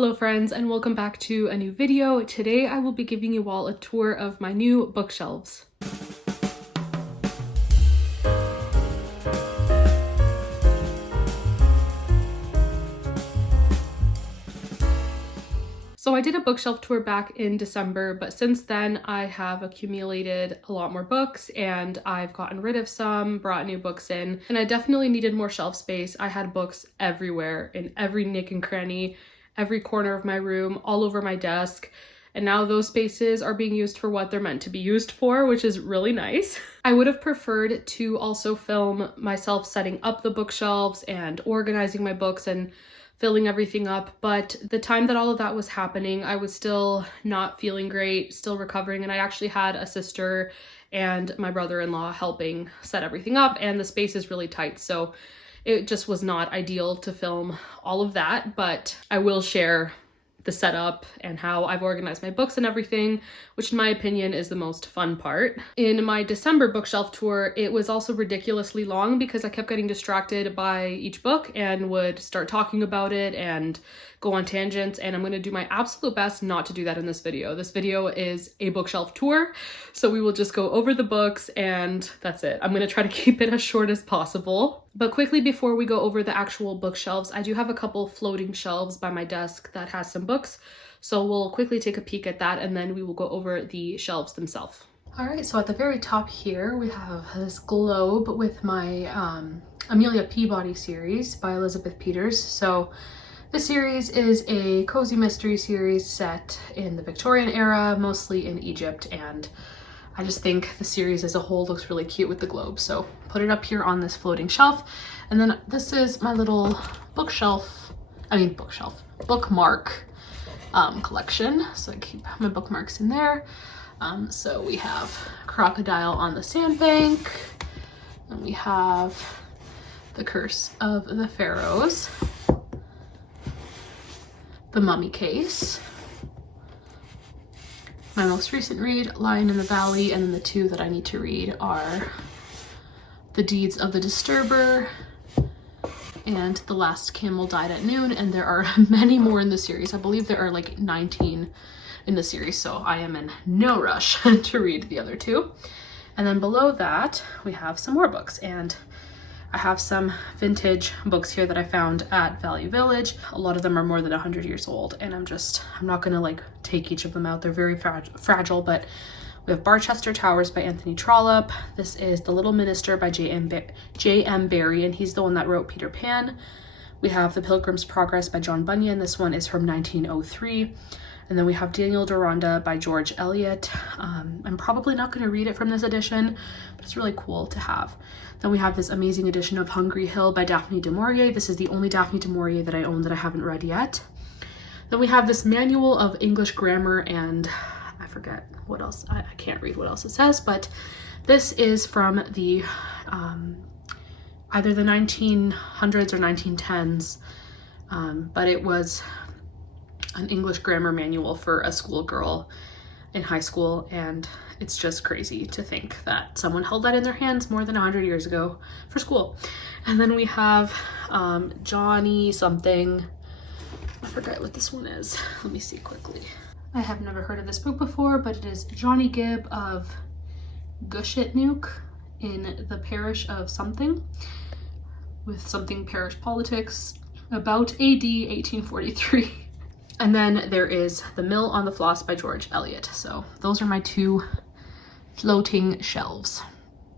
Hello friends, and welcome back to a new video. Today I will be giving you all a tour of my new bookshelves. So I did a bookshelf tour back in December, but since then I have accumulated a lot more books and I've gotten rid of some, brought new books in, and I definitely needed more shelf space. I had books everywhere, in every nook and cranny, every corner of my room, all over my desk, and now those spaces are being used for what they're meant to be used for, which is really nice. I would have preferred to also film myself setting up the bookshelves and organizing my books and filling everything up, but the time that all of that was happening, I was still not feeling great, still recovering, and I actually had a sister and my brother-in-law helping set everything up, and the space is really tight, so it just was not ideal to film all of that, but I will share the setup and how I've organized my books and everything, which in my opinion is the most fun part. In my December bookshelf tour, it was also ridiculously long because I kept getting distracted by each book and would start talking about it and go on tangents, and I'm going to do my absolute best not to do that in this video. This video is a bookshelf tour, so we will just go over the books and that's it. I'm going to try to keep it as short as possible. But quickly before we go over the actual bookshelves, I do have a couple floating shelves by my desk that has some books, so we'll quickly take a peek at that and then we will go over the shelves themselves. Alright, so at the very top here we have this globe with my Amelia Peabody series by Elizabeth Peters. So the series is a cozy mystery series set in the Victorian era, mostly in Egypt, and I just think the series as a whole looks really cute with the globe. So put it up here on this floating shelf. And then this is my little bookmark collection. So I keep my bookmarks in there. So we have Crocodile on the Sandbank, and we have The Curse of the Pharaohs, The Mummy Case, my most recent read, Lion in the Valley, and then the two that I need to read are The Deeds of the Disturber and The Last Camel Died at Noon, and there are many more in the series. I believe there are like 19 in the series, so I am in no rush to read the other two. And then below that, we have some more books, and I have some vintage books here that I found at Value Village. A lot of them are more than 100 years old, and I'm not gonna like take each of them out. They're very fragile, but we have Barchester Towers by Anthony Trollope. This is The Little Minister by J.M. Barrie, and he's the one that wrote Peter Pan. We have The Pilgrim's Progress by John Bunyan. This one is from 1903. And then we have Daniel Deronda by George Eliot. I'm probably not going to read it from this edition, but it's really cool to have. Then we have this amazing edition of Hungry Hill by Daphne du Maurier. This is the only Daphne du Maurier that I own that I haven't read yet. Then we have this manual of English grammar, and I forget what else. I can't read what else it says, but this is from the either the 1900s or 1910s, but it was an English grammar manual for a schoolgirl in high school, and it's just crazy to think that someone held that in their hands more than 100 years ago for school. And then we have Johnny something. I forget what this one is. Let me see quickly. I have never heard of this book before, but it is Johnny Gibb of Gushetnook in the parish of something, with something parish politics, about AD 1843. And then there is The Mill on the Floss by George Eliot. So those are my two floating shelves.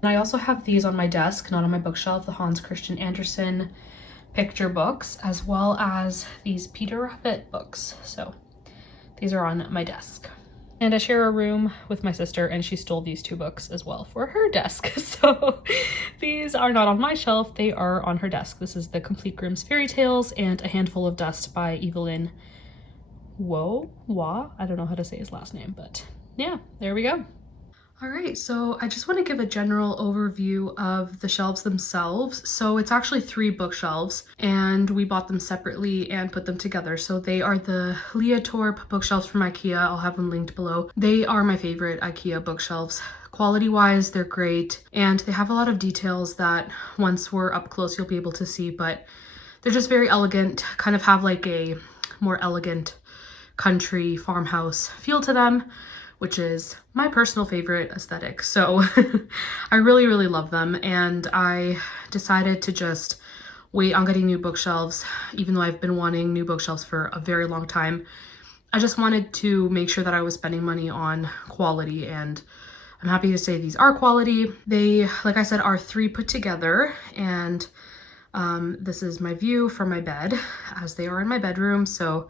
And I also have these on my desk, not on my bookshelf, the Hans Christian Andersen picture books, as well as these Peter Rabbit books. So these are on my desk. And I share a room with my sister, and she stole these two books as well for her desk. So these are not on my shelf, they are on her desk. This is The Complete Grimm's Fairy Tales and A Handful of Dust by Evelyn Waugh. I don't know how to say his last name, but yeah, there we go. All right, so I just want to give a general overview of the shelves themselves. So it's actually 3 bookshelves, and we bought them separately and put them together. So they are the Leotorp bookshelves from IKEA. I'll have them linked below. They are my favorite IKEA bookshelves. Quality-wise, they're great, and they have a lot of details that once we're up close you'll be able to see, but they're just very elegant, kind of have like a more elegant country farmhouse feel to them, which is my personal favorite aesthetic. So I really, really love them. And I decided to just wait on getting new bookshelves, even though I've been wanting new bookshelves for a very long time. I just wanted to make sure that I was spending money on quality, and I'm happy to say these are quality. They, like I said, are 3 put together, and this is my view from my bed as they are in my bedroom. So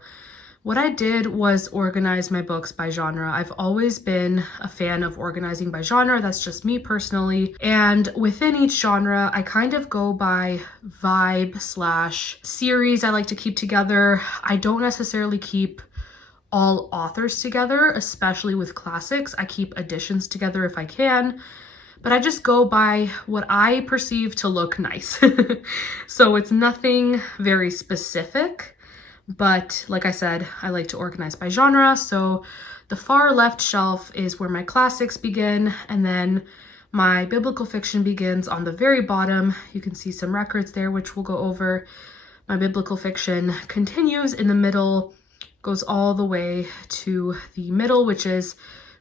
what I did was organize my books by genre. I've always been a fan of organizing by genre. That's just me personally. And within each genre, I kind of go by vibe / series I like to keep together. I don't necessarily keep all authors together, especially with classics. I keep editions together if I can, but I just go by what I perceive to look nice. So it's nothing very specific. But like I said, I like to organize by genre. So the far left shelf is where my classics begin, and then my biblical fiction begins on the very bottom. You can see some records there, which we'll go over. My biblical fiction continues in the middle, goes all the way to the middle, which is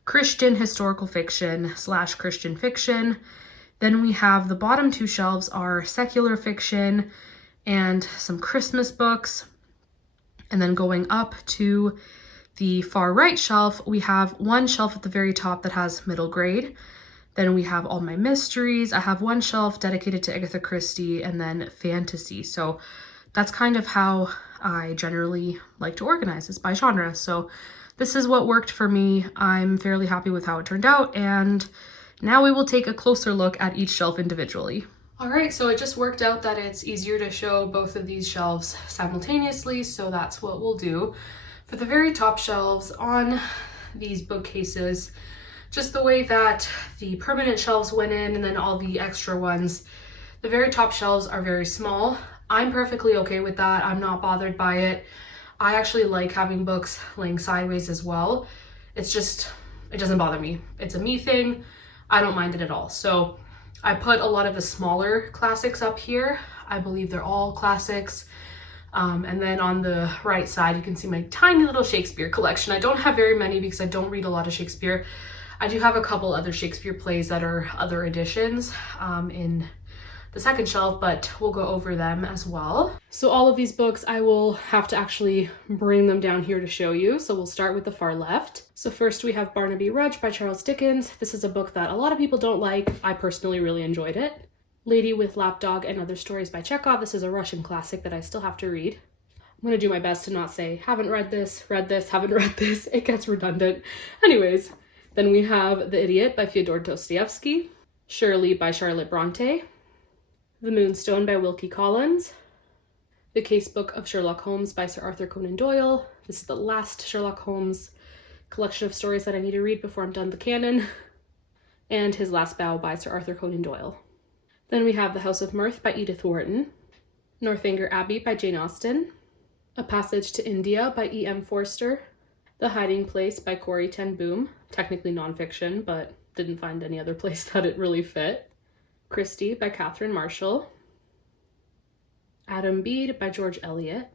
Christian historical fiction / Christian fiction. Then we have the bottom 2 shelves are secular fiction and some Christmas books. And then going up to the far right shelf, we have one shelf at the very top that has middle grade. Then we have all my mysteries. I have one shelf dedicated to Agatha Christie, and then fantasy. So that's kind of how I generally like to organize, is by genre. So this is what worked for me. I'm fairly happy with how it turned out. And now we will take a closer look at each shelf individually. All right, so it just worked out that it's easier to show both of these shelves simultaneously, so that's what we'll do. For the very top shelves on these bookcases, just the way that the permanent shelves went in and then all the extra ones, the very top shelves are very small. I'm perfectly okay with that. I'm not bothered by it. I actually like having books laying sideways as well. It's just, it doesn't bother me. It's a me thing. I don't mind it at all. So I put a lot of the smaller classics up here. I believe they're all classics. And then on the right side, you can see my tiny little Shakespeare collection. I don't have very many because I don't read a lot of Shakespeare. I do have a couple other Shakespeare plays that are other editions in the second shelf, but we'll go over them as well. So all of these books, I will have to actually bring them down here to show you. So we'll start with the far left. So first we have Barnaby Rudge by Charles Dickens. This is a book that a lot of people don't like. I personally really enjoyed it. Lady with Lapdog and Other Stories by Chekhov. This is a Russian classic that I still have to read. I'm gonna do my best to not say, haven't read this, haven't read this. It gets redundant. Anyways, then we have The Idiot by Fyodor Dostoevsky. Shirley by Charlotte Bronte. The Moonstone by Wilkie Collins. The Casebook of Sherlock Holmes by Sir Arthur Conan Doyle. This is the last Sherlock Holmes collection of stories that I need to read before I'm done the canon. And His Last Bow by Sir Arthur Conan Doyle. Then we have The House of Mirth by Edith Wharton. Northanger Abbey by Jane Austen. A Passage to India by E.M. Forster. The Hiding Place by Corrie ten Boom. Technically nonfiction, but didn't find any other place that it really fit. Christie by Catherine Marshall. Adam Bede by George Eliot.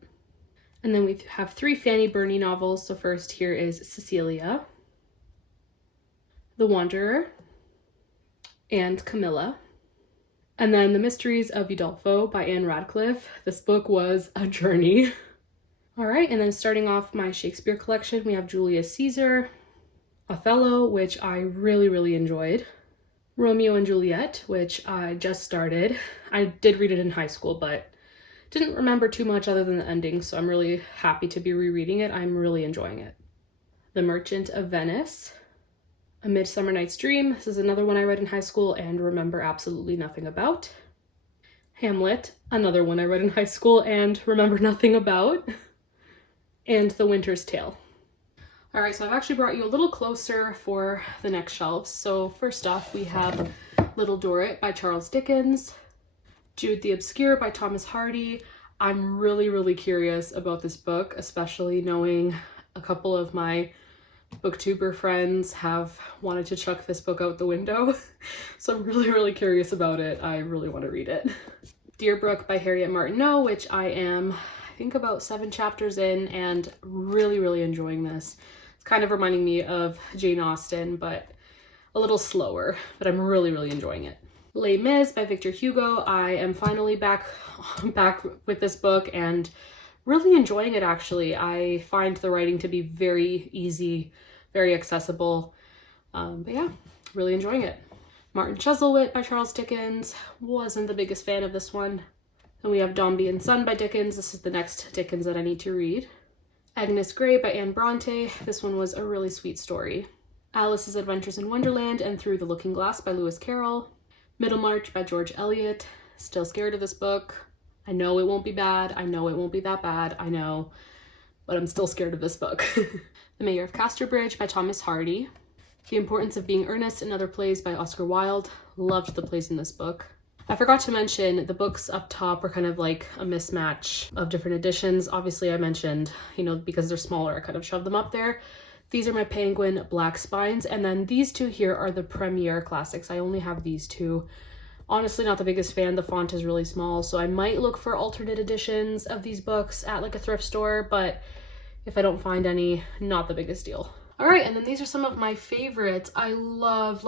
And then we have 3 Fanny Burney novels. So first here is Cecilia, The Wanderer, and Camilla. And then The Mysteries of Udolpho by Anne Radcliffe. This book was a journey. All right, and then starting off my Shakespeare collection, we have Julius Caesar, Othello, which I really, really enjoyed. Romeo and Juliet, which I just started. I did read it in high school, but didn't remember too much other than the ending, so I'm really happy to be rereading it. I'm really enjoying it. The Merchant of Venice, A Midsummer Night's Dream. This is another one I read in high school and remember absolutely nothing about. Hamlet, another one I read in high school and remember nothing about. And The Winter's Tale. All right, so I've actually brought you a little closer for the next shelves. So first off, we have Little Dorrit by Charles Dickens, Jude the Obscure by Thomas Hardy. I'm really, really curious about this book, especially knowing a couple of my booktuber friends have wanted to chuck this book out the window. So I'm really, really curious about it. I really want to read it. Deerbrook by Harriet Martineau, which I am think about 7 chapters in and really enjoying this. It's kind of reminding me of Jane Austen, but a little slower, but I'm really enjoying it. Les Mis by Victor Hugo. I am finally back with this book and really enjoying it actually. I find the writing to be very easy, very accessible. But yeah, really enjoying it. Martin Chuzzlewit by Charles Dickens. Wasn't the biggest fan of this one. Then we have Dombey and Son by Dickens. This is the next Dickens that I need to read. Agnes Grey by Anne Bronte. This one was a really sweet story. Alice's Adventures in Wonderland and Through the Looking Glass by Lewis Carroll. Middlemarch by George Eliot. Still scared of this book. I know it won't be bad. I know it won't be that bad. I know, but I'm still scared of this book. The Mayor of Casterbridge by Thomas Hardy. The Importance of Being Earnest and Other Plays by Oscar Wilde. Loved the plays in this book. I forgot to mention the books up top are kind of like a mismatch of different editions. Obviously I mentioned, because they're smaller, I kind of shoved them up there. These are my Penguin Black Spines, and then these two here are the Premiere Classics. I only have these two. Honestly, not the biggest fan. The font is really small, so I might look for alternate editions of these books at like a thrift store, but if I don't find any, not the biggest deal. All right, and then these are some of my favorites. I love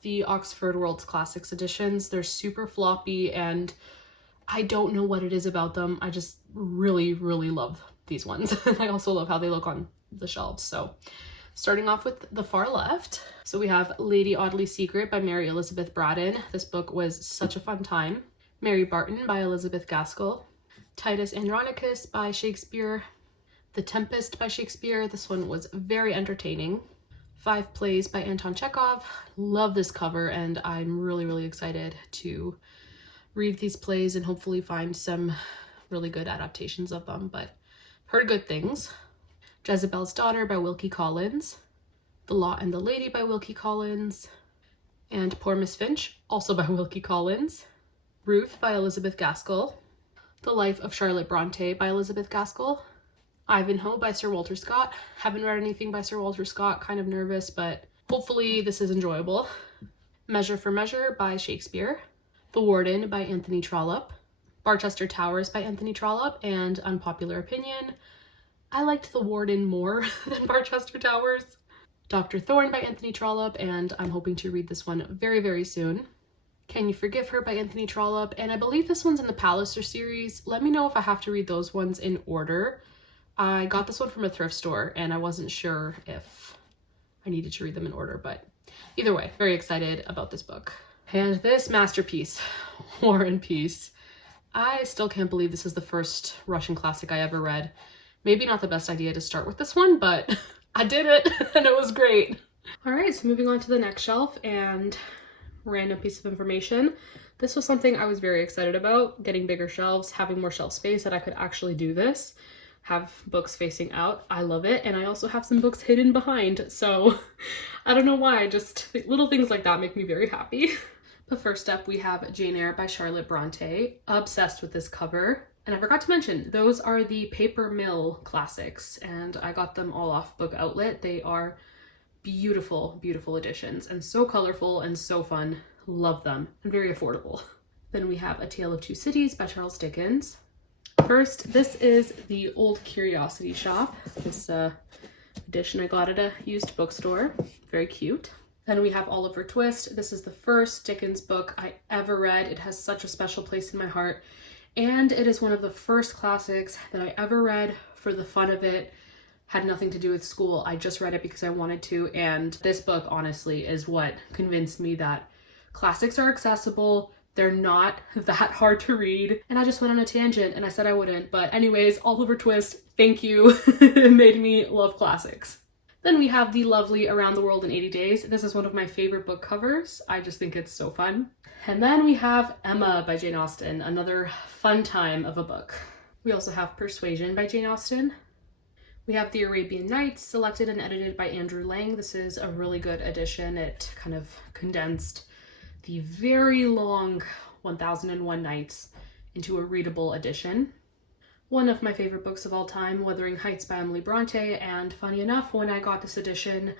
the Oxford World's Classics editions. They're super floppy, and I don't know what it is about them. I just really love these ones. And I also love how they look on the shelves. So starting off with the far left. So we have Lady Audley's Secret by Mary Elizabeth Braddon. This book was such a fun time. Mary Barton by Elizabeth Gaskell. Titus Andronicus by Shakespeare. The Tempest by Shakespeare. This one was very entertaining. 5 Plays by Anton Chekhov. Love this cover, and I'm really excited to read these plays and hopefully find some really good adaptations of them, but heard good things. Jezebel's Daughter by Wilkie Collins. The Law and the Lady by Wilkie Collins. And Poor Miss Finch, also by Wilkie Collins. Ruth by Elizabeth Gaskell. The Life of Charlotte Bronte by Elizabeth Gaskell. Ivanhoe by Sir Walter Scott. Haven't read anything by Sir Walter Scott, kind of nervous, but hopefully this is enjoyable. Measure for Measure by Shakespeare. The Warden by Anthony Trollope. Barchester Towers by Anthony Trollope, and Unpopular Opinion, I liked The Warden more than Barchester Towers. Dr. Thorne by Anthony Trollope, and I'm hoping to read this one very soon. Can You Forgive Her by Anthony Trollope, and I believe this one's in the Palliser series. Let me know if I have to read those ones in order. I got this one from a thrift store, and I wasn't sure if I needed to read them in order, but either way, very excited about this book. And this masterpiece, War and Peace. I still can't believe this is the first Russian classic I ever read. Maybe not the best idea to start with this one, but I did it and it was great. All right, so moving on to the next shelf, and random piece of information. This was something I was very excited about, getting bigger shelves, having more shelf space that I could actually do this, have books facing out. I love it. And I also have some books hidden behind. So I don't know why, just little things like that make me very happy. But first up, we have Jane Eyre by Charlotte Bronte. Obsessed with this cover. And I forgot to mention, those are the Paper Mill Classics, and I got them all off Book Outlet. They are beautiful editions, and so colorful and so fun. Love them, and very affordable. Then we have A Tale of Two Cities by Charles Dickens. First, this is the Old Curiosity Shop. This edition I got at a used bookstore. Very cute. Then we have Oliver Twist. This is the first Dickens book I ever read. It has such a special place in my heart. And it is one of the first classics that I ever read for the fun of it. Had nothing to do with school. I just read it because I wanted to. And this book, honestly, is what convinced me that classics are accessible. They're not that hard to read. And I just went on a tangent and I said I wouldn't. But anyways, Oliver Twist, thank you. It made me love classics. Then we have the lovely Around the World in 80 Days. This is one of my favorite book covers. I just think it's so fun. And then we have Emma by Jane Austen, another fun time of a book. We also have Persuasion by Jane Austen. We have The Arabian Nights, selected and edited by Andrew Lang. This is a really good edition. It kind of condensed the very long 1001 Nights into a readable edition. One of my favorite books of all time, Wuthering Heights by Emily Bronte, and funny enough, when I got this edition,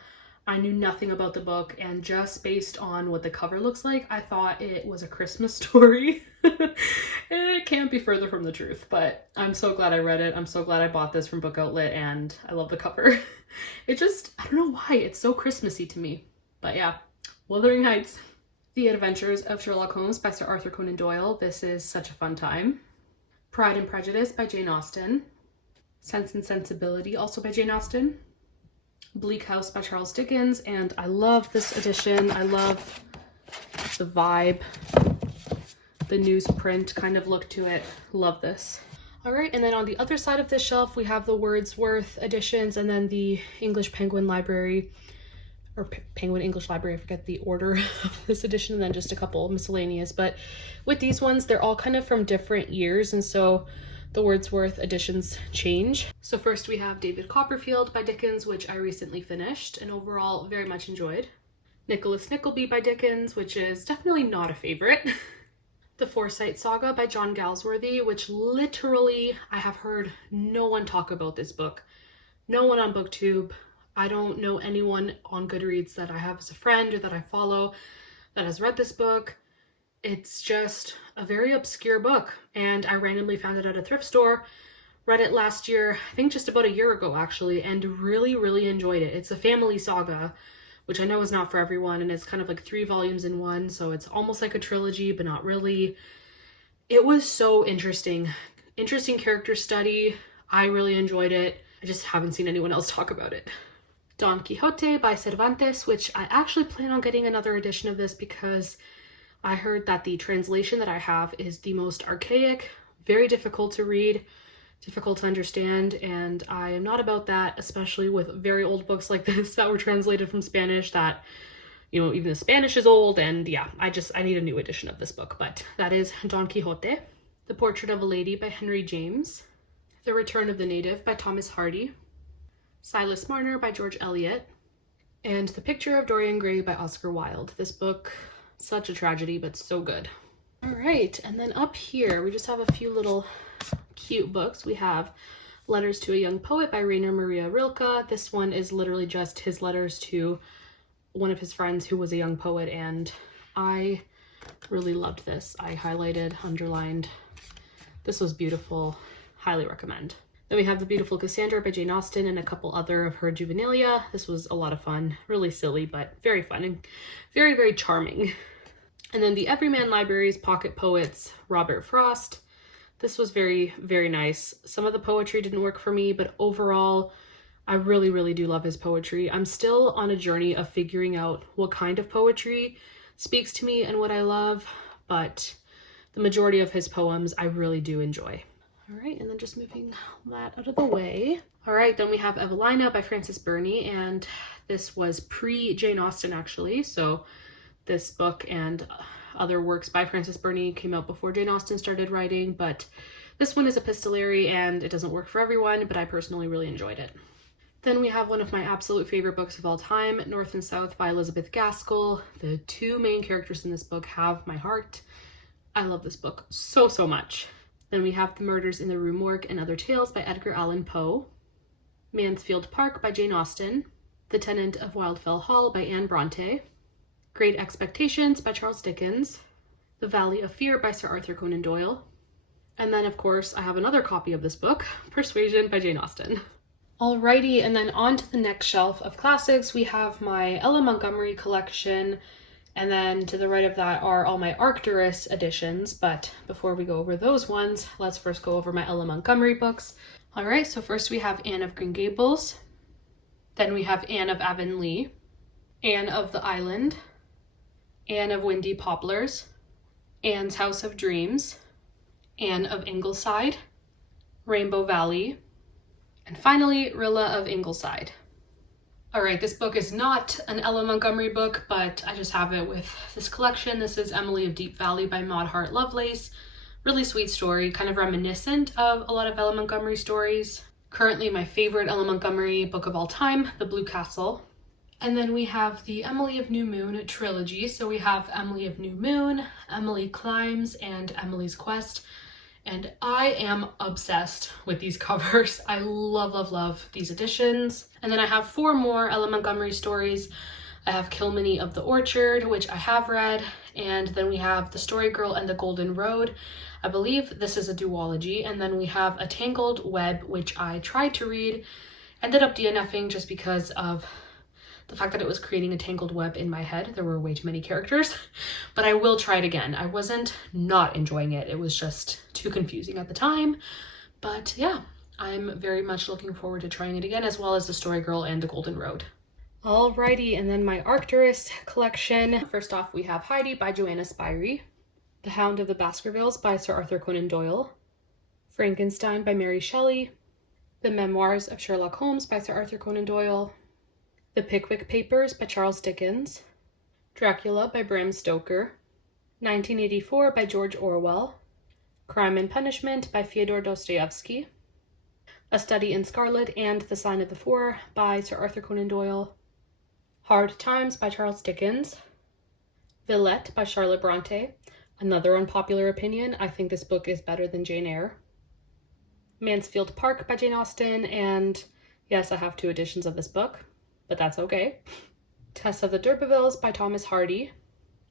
I knew nothing about the book, and just based on what the cover looks like, I thought it was a Christmas story. It can't be further from the truth, but I'm so glad I read it. I'm so glad I bought this from Book Outlet, and I love the cover. It just, I don't know why, it's so Christmassy to me. But yeah, Wuthering Heights. The Adventures of Sherlock Holmes by Sir Arthur Conan Doyle. This is such a fun time. Pride and Prejudice by Jane Austen. Sense and Sensibility, also by Jane Austen. Bleak House by Charles Dickens, and I love this edition. I love the vibe, the newsprint kind of look to it. Love this. All right, and then on the other side of this shelf, we have the Wordsworth editions, and then the English Penguin Library, or Penguin English Library, I forget the order of this edition, and then just a couple miscellaneous. But with these ones, they're all kind of from different years, and so the Wordsworth editions change. So first we have David Copperfield by Dickens, which I recently finished and overall very much enjoyed. Nicholas Nickleby by Dickens, which is definitely not a favorite. The Forsyte Saga by John Galsworthy, which literally I have heard no one talk about this book. No one on BookTube. I don't know anyone on Goodreads that I have as a friend or that I follow that has read this book. It's just a very obscure book, and I randomly found it at a thrift store, read it last year, I think just about a year ago actually, and really enjoyed it. It's a family saga, which I know is not for everyone, and it's kind of like 3 volumes in one, so it's almost like a trilogy, but not really. It was so interesting. Interesting character study. I really enjoyed it. I just haven't seen anyone else talk about it. Don Quixote by Cervantes, which I actually plan on getting another edition of this because I heard that the translation that I have is the most archaic, very difficult to read, difficult to understand, and I am not about that, especially with very old books like this that were translated from Spanish that, you know, even the Spanish is old, and yeah, I need a new edition of this book. But that is Don Quixote. The Portrait of a Lady by Henry James. The Return of the Native by Thomas Hardy. Silas Marner by George Eliot. And The Picture of Dorian Gray by Oscar Wilde. This book, such a tragedy, but so good. All right, and then up here, we just have a few little cute books. We have Letters to a Young Poet by Rainer Maria Rilke. This one is literally just his letters to one of his friends who was a young poet, and I really loved this. I highlighted, underlined. This was beautiful. Highly recommend. Then we have The Beautiful Cassandra by Jane Austen and a couple other of her juvenilia. This was a lot of fun. Really silly, but very fun and very charming. And then The Everyman Library's Pocket Poets, Robert Frost. This was very nice. Some of the poetry didn't work for me, but overall, I really do love his poetry. I'm still on a journey of figuring out what kind of poetry speaks to me and what I love, but the majority of his poems I really do enjoy. All right, and then just moving that out of the way. All right, then we have Evelina by Frances Burney, and this was pre-Jane Austen actually, so this book and other works by Frances Burney came out before Jane Austen started writing, but this one is epistolary and it doesn't work for everyone, but I personally really enjoyed it. Then we have one of my absolute favorite books of all time, North and South by Elizabeth Gaskell. The 2 main characters in this book have my heart. I love this book so much. Then we have The Murders in the Rue Morgue and Other Tales by Edgar Allan Poe. Mansfield Park by Jane Austen. The Tenant of Wildfell Hall by Anne Bronte. Great Expectations by Charles Dickens. The Valley of Fear by Sir Arthur Conan Doyle. And then, of course, I have another copy of this book, Persuasion by Jane Austen. Alrighty, and then on to the next shelf of classics, we have my Ella Montgomery collection, and then to the right of that are all my Arcturus editions. But before we go over those ones, let's first go over my Ella Montgomery books. All right, so first we have Anne of Green Gables, then we have Anne of Avonlea, Anne of the Island, Anne of Windy Poplars, Anne's House of Dreams, Anne of Ingleside, Rainbow Valley, and finally Rilla of Ingleside. All right, this book is not an Ella Montgomery book, but I just have it with this collection. This is Emily of Deep Valley by Maud Hart Lovelace. Really sweet story, kind of reminiscent of a lot of Ella Montgomery stories. Currently my favorite Ella Montgomery book of all time, The Blue Castle. And then we have the Emily of New Moon trilogy. So we have Emily of New Moon, Emily Climbs, and Emily's Quest. and I am obsessed with these covers. I love, love, love these editions. And then I have 4 more Ella Montgomery stories. I have Kilmeny of the Orchard, which I have read, and then we have The Story Girl and the Golden Road. I believe this is a duology, and then we have A Tangled Web, which I tried to read, ended up DNFing just because of the fact that it was creating a tangled web in my head. There were way too many characters, but I will try it again. I wasn't not enjoying it. It was just too confusing at the time. But yeah, I'm very much looking forward to trying it again, as well as The Story Girl and The Golden Road. Alrighty, and then my Arcturus collection. First off, we have Heidi by Joanna Spyri, The Hound of the Baskervilles by Sir Arthur Conan Doyle, Frankenstein by Mary Shelley, The Memoirs of Sherlock Holmes by Sir Arthur Conan Doyle, The Pickwick Papers by Charles Dickens, Dracula by Bram Stoker, 1984 by George Orwell, Crime and Punishment by Fyodor Dostoevsky, A Study in Scarlet and The Sign of the Four by Sir Arthur Conan Doyle, Hard Times by Charles Dickens, Villette by Charlotte Bronte. Another unpopular opinion, I think this book is better than Jane Eyre. Mansfield Park by Jane Austen, and yes, I have 2 editions of this book, but that's okay. Tess of the D'Urbervilles by Thomas Hardy,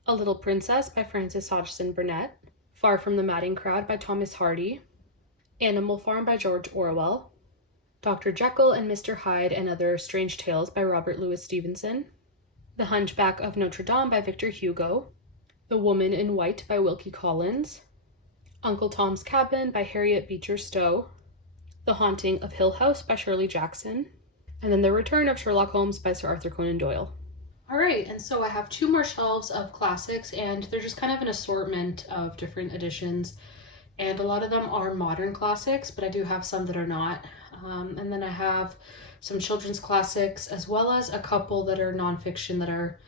A Little Princess by Frances Hodgson Burnett, Far from the Madding Crowd by Thomas Hardy, Animal Farm by George Orwell, Dr. Jekyll and Mr. Hyde and Other Strange Tales by Robert Louis Stevenson, The Hunchback of Notre Dame by Victor Hugo, The Woman in White by Wilkie Collins, Uncle Tom's Cabin by Harriet Beecher Stowe, The Haunting of Hill House by Shirley Jackson, and then The Return of Sherlock Holmes by Sir Arthur Conan Doyle. All right, and so I have 2 more shelves of classics, and they're just kind of an assortment of different editions, and a lot of them are modern classics, but I do have some that are not. And then I have some children's classics, as well as a couple that are nonfiction that are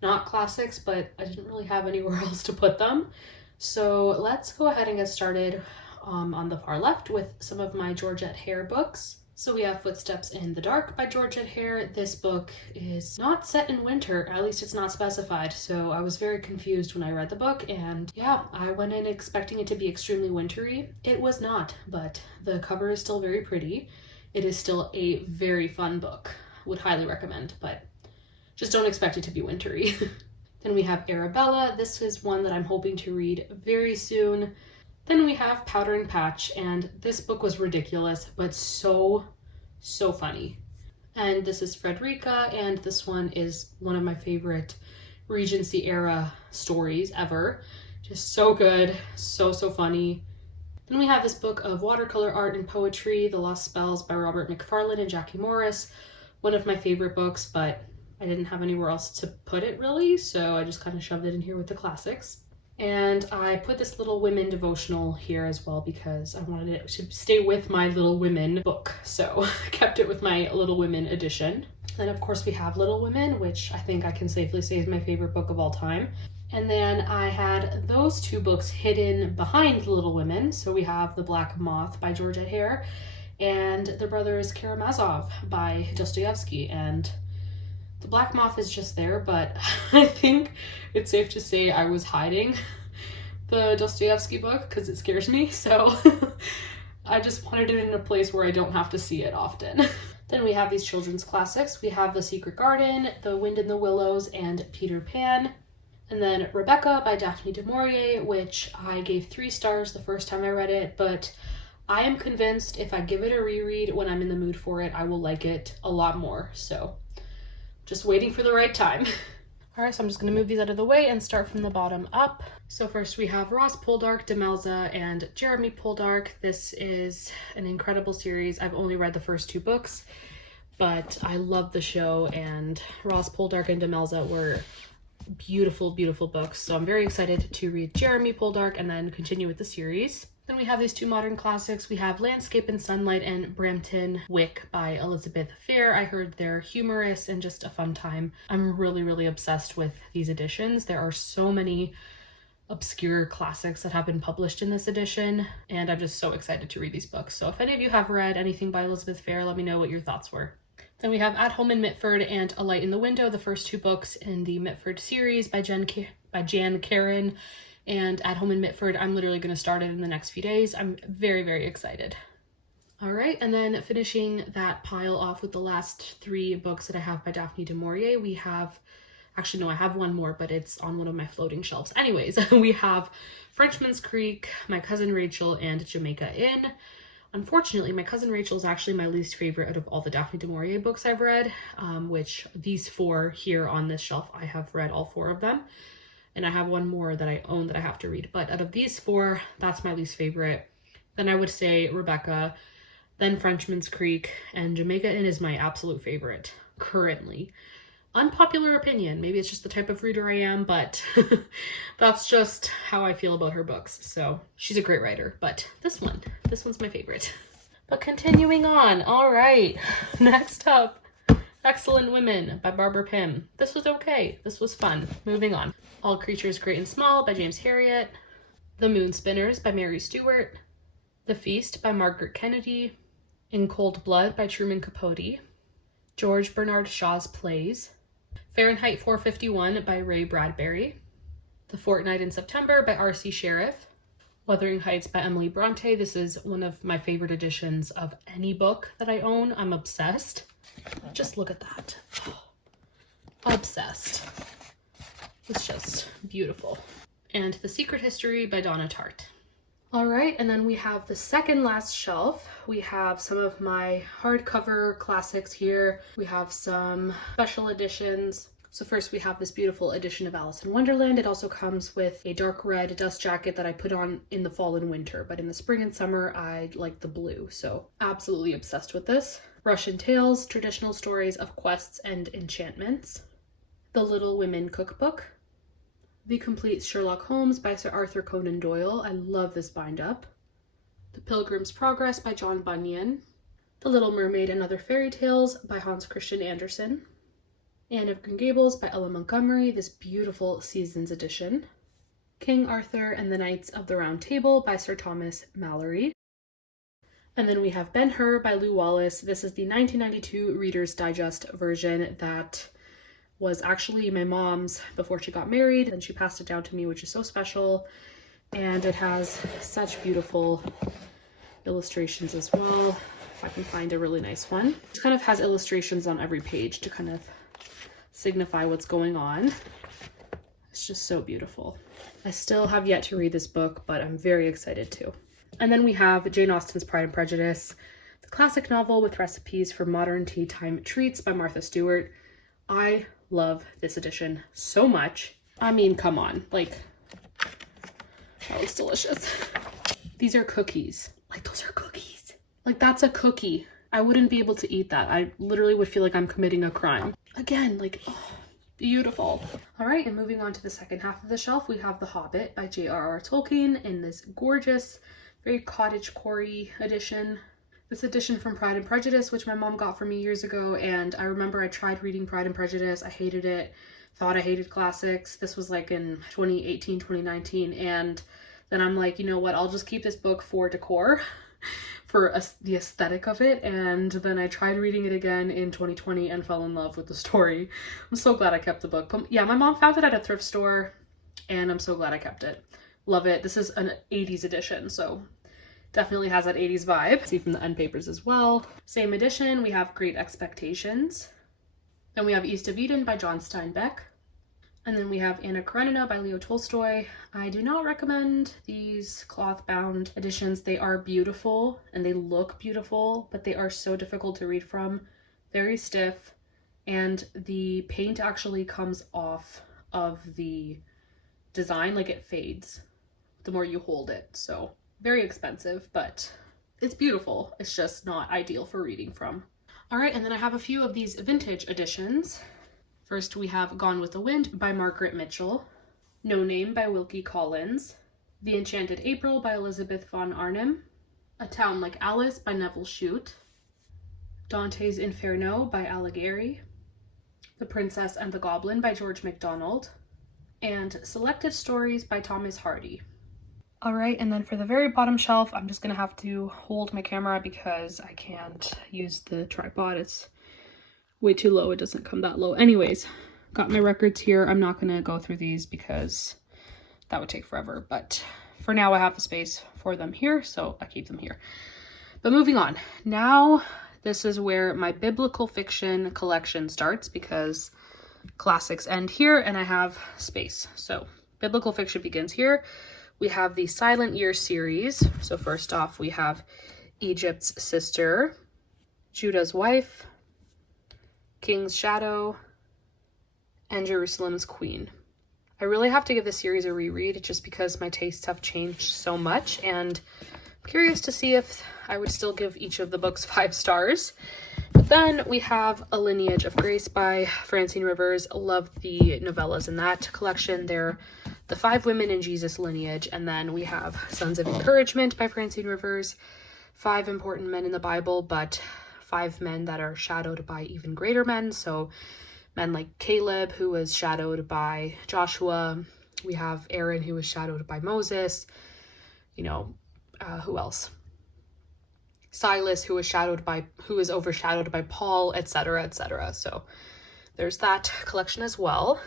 not classics, but I didn't really have anywhere else to put them. So let's go ahead and get started on the far left with some of my Georgette Hare books. So we have Footsteps in the Dark by Georgette Hare. This book is not set in winter, at least it's not specified, so I was very confused when I read the book, and yeah, I went in expecting it to be extremely wintry. It was not, but the cover is still very pretty. It is still a very fun book. Would highly recommend, but just don't expect it to be wintry. Then we have Arabella. This is one that I'm hoping to read very soon. Then we have Powder and Patch, and this book was ridiculous, but so funny. And this is Frederica, and this one is one of my favorite Regency era stories ever. Just so good, so funny. Then we have this book of watercolor art and poetry, The Lost Spells by Robert Macfarlane and Jackie Morris. One of my favorite books, but I didn't have anywhere else to put it really, so I just kind of shoved it in here with the classics. And I put this Little Women devotional here as well because I wanted it to stay with my Little Women book. So I kept it with my Little Women edition. Then of course we have Little Women, which I think I can safely say is my favorite book of all time. And then I had those 2 books hidden behind Little Women. So we have The Black Moth by Georgette Hare and The Brothers Karamazov by Dostoevsky. And The Black Moth is just there, but I think it's safe to say I was hiding the Dostoevsky book because it scares me, so I just wanted it in a place where I don't have to see it often. Then we have these children's classics. We have The Secret Garden, The Wind in the Willows, and Peter Pan. And then Rebecca by Daphne du Maurier, which I gave 3 stars the first time I read it, but I am convinced if I give it a reread when I'm in the mood for it, I will like it a lot more, so just waiting for the right time. All right, so I'm just gonna move these out of the way and start from the bottom up. So first we have Ross Poldark, Demelza, and Jeremy Poldark. This is an incredible series. I've only read the first 2 books, but I love the show, and Ross Poldark and Demelza were beautiful, beautiful books. So I'm very excited to read Jeremy Poldark and then continue with the series. Then we have these 2 modern classics. We have Landscape and Sunlight and Brampton Wick by Elizabeth Fair. I heard they're humorous and just a fun time. I'm really obsessed with these editions. There are so many obscure classics that have been published in this edition, and I'm just so excited to read these books. So if any of you have read anything by Elizabeth Fair, let me know what your thoughts were. Then we have At Home in Mitford and A Light in the Window, the first 2 books in the Mitford series by Jan Karon And At Home in Mitford, I'm literally going to start it in the next few days. I'm very, very excited. All right, and then finishing that pile off with the last 3 books that I have by Daphne du Maurier, we have, actually no, I have one more, but it's on one of my floating shelves. Anyways, we have Frenchman's Creek, My Cousin Rachel, and Jamaica Inn. Unfortunately, My Cousin Rachel is actually my least favorite out of all the Daphne du Maurier books I've read, which these 4 here on this shelf, I have read all 4 of them. And I have one more that I own that I have to read. But out of these 4, that's my least favorite. Then I would say Rebecca, then Frenchman's Creek, and Jamaica Inn is my absolute favorite currently. Unpopular opinion, maybe it's just the type of reader I am, but that's just how I feel about her books. So she's a great writer, but this one's my favorite. But continuing on, all right, next up, Excellent Women by Barbara Pym. This was okay, this was fun. Moving on. All Creatures Great and Small by James Herriot. The Moon Spinners by Mary Stewart. The Feast by Margaret Kennedy. In Cold Blood by Truman Capote. George Bernard Shaw's Plays. Fahrenheit 451 by Ray Bradbury. The Fortnight in September by R.C. Sheriff. Wuthering Heights by Emily Bronte. This is one of my favorite editions of any book that I own. I'm obsessed. Just look at that. Oh, obsessed. It's just beautiful. And The Secret History by Donna Tartt. All right, and then we have the second last shelf. We have some of my hardcover classics here. We have some special editions. So first we have this beautiful edition of Alice in Wonderland. It also comes with a dark red dust jacket that I put on in the fall and winter, but in the spring and summer, I like the blue. So absolutely obsessed with this. Russian Tales, Traditional Stories of Quests and Enchantments. The Little Women Cookbook. The Complete Sherlock Holmes by Sir Arthur Conan Doyle. I love this bind-up. The Pilgrim's Progress by John Bunyan. The Little Mermaid and Other Fairy Tales by Hans Christian Andersen. Anne of Green Gables by Ella Montgomery, this beautiful Seasons edition. King Arthur and the Knights of the Round Table by Sir Thomas Malory. And then we have Ben-Hur by Lew Wallace. This is the 1992 Reader's Digest version that was actually my mom's before she got married, and she passed it down to me, which is so special. And it has such beautiful illustrations as well. If I can find a really nice one. It kind of has illustrations on every page to kind of signify what's going on. It's just so beautiful. I still have yet to read this book, but I'm very excited to. And then we have Jane Austen's Pride and Prejudice, the classic novel with recipes for modern tea time treats by Martha Stewart. I love this edition so much. I mean, come on, like, that was delicious. These are cookies. Like, those are cookies. Like, that's a cookie. I wouldn't be able to eat that. I literally would feel like I'm committing a crime. Again, like, oh, beautiful. All right, and moving on to the second half of the shelf, we have The Hobbit by J.R.R. Tolkien in this gorgeous, very cottagecore edition. This edition from Pride and Prejudice, which my mom got for me years ago, and I remember I tried reading Pride and Prejudice. I hated it, thought I hated classics. This was like in 2018, 2019, and then I'm like, you know what, I'll just keep this book for decor, for the aesthetic of it, and then I tried reading it again in 2020 and fell in love with the story. I'm so glad I kept the book. Yeah, my mom found it at a thrift store, and I'm so glad I kept it. Love it. This is an 80s edition, so definitely has that 80s vibe. See from the end papers as well. Same edition, we have Great Expectations. Then we have East of Eden by John Steinbeck. And then we have Anna Karenina by Leo Tolstoy. I do not recommend these cloth-bound editions. They are beautiful and they look beautiful, but they are so difficult to read from. Very stiff, and the paint actually comes off of the design, like it fades the more you hold it. So very expensive, but it's beautiful. It's just not ideal for reading from. All right, and then I have a few of these vintage editions. First, we have Gone with the Wind by Margaret Mitchell, No Name by Wilkie Collins, The Enchanted April by Elizabeth von Arnim, A Town Like Alice by Neville Shute, Dante's Inferno by Alighieri, The Princess and the Goblin by George MacDonald, and Selected Stories by Thomas Hardy. All right, and then for the very bottom shelf, I'm just gonna have to hold my camera because I can't use the tripod. It's way too low. It doesn't come that low. Anyways, got my records here. I'm not gonna go through these because that would take forever, but for now I have the space for them here, so I keep them here. But moving on, now this is where my biblical fiction collection starts because classics end here and I have space. So biblical fiction begins here. We have the Silent Year series. So first off, we have Egypt's Sister, Judah's Wife, King's Shadow, and Jerusalem's Queen. I really have to give this series a reread just because my tastes have changed so much, and I'm curious to see if I would still give each of the books 5 stars. But then we have A Lineage of Grace by Francine Rivers. Love the novellas in that collection. They're the 5 women in Jesus' lineage. And then we have Sons of Encouragement by Francine Rivers. 5 important men in the Bible, but 5 men that are shadowed by even greater men. So men like Caleb, who was shadowed by Joshua. We have Aaron, who was shadowed by Moses. Who else? Silas, who was overshadowed by Paul, etc., etc. So there's that collection as well.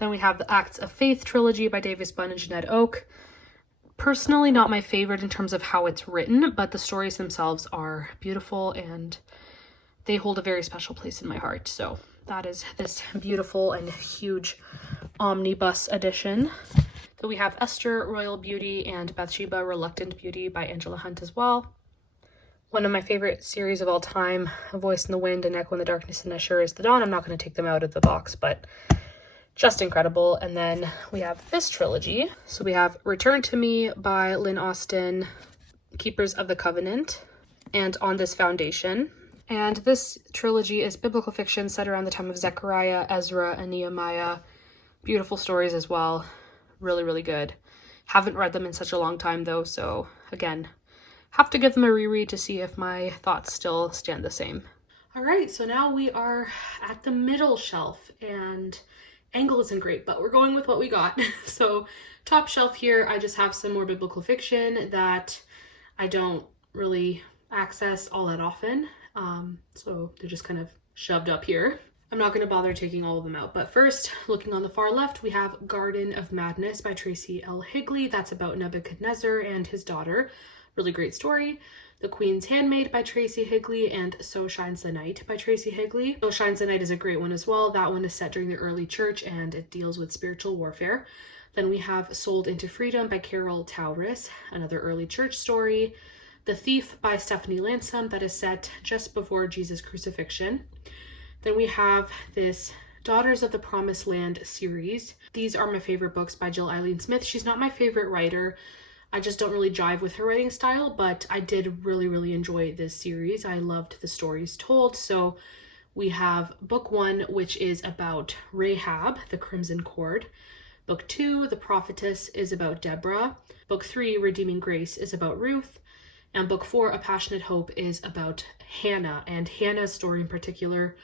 Then we have the Acts of Faith trilogy by Davis Bunn and Jeanette Oke. Personally, not my favorite in terms of how it's written, but the stories themselves are beautiful and they hold a very special place in my heart. So that is this beautiful and huge omnibus edition. Then we have Esther, Royal Beauty, and Bathsheba, Reluctant Beauty by Angela Hunt as well. One of my favorite series of all time, A Voice in the Wind and Echo in the Darkness and As Sure as the Dawn. I'm not going to take them out of the box, but just incredible. And then we have this trilogy. So we have Return to Me by Lynn Austen, Keepers of the Covenant, and On This Foundation. And this trilogy is biblical fiction set around the time of Zechariah, Ezra, and Nehemiah. Beautiful stories as well. Really, really good. Haven't read them in such a long time though, so again, have to give them a reread to see if my thoughts still stand the same. All right, so now we are at the middle shelf, and angle isn't great, but we're going with what we got. So top shelf here, I just have some more biblical fiction that I don't really access all that often. So they're just kind of shoved up here. I'm not going to bother taking all of them out, but first, looking on the far left, we have Garden of Madness by Tracy L. Higley. That's about Nebuchadnezzar and his daughter. Really great story. The Queen's Handmaid by Tracy Higley and So Shines the Night by Tracy Higley. So Shines the Night is a great one as well. That one is set during the early church and it deals with spiritual warfare. Then we have Sold into Freedom by Carol Tauris, another early church story. The Thief by Stephanie Lansom, that is set just before Jesus' crucifixion. Then we have this Daughters of the Promised Land series. These are my favorite books by Jill Eileen Smith. She's not my favorite writer. I just don't really jive with her writing style, but I did really, really enjoy this series. I loved the stories told. So we have book 1, which is about Rahab, the Crimson Cord. Book 2, The Prophetess, is about Deborah. Book 3, Redeeming Grace, is about Ruth. And book 4, A Passionate Hope, is about Hannah. And Hannah's story in particular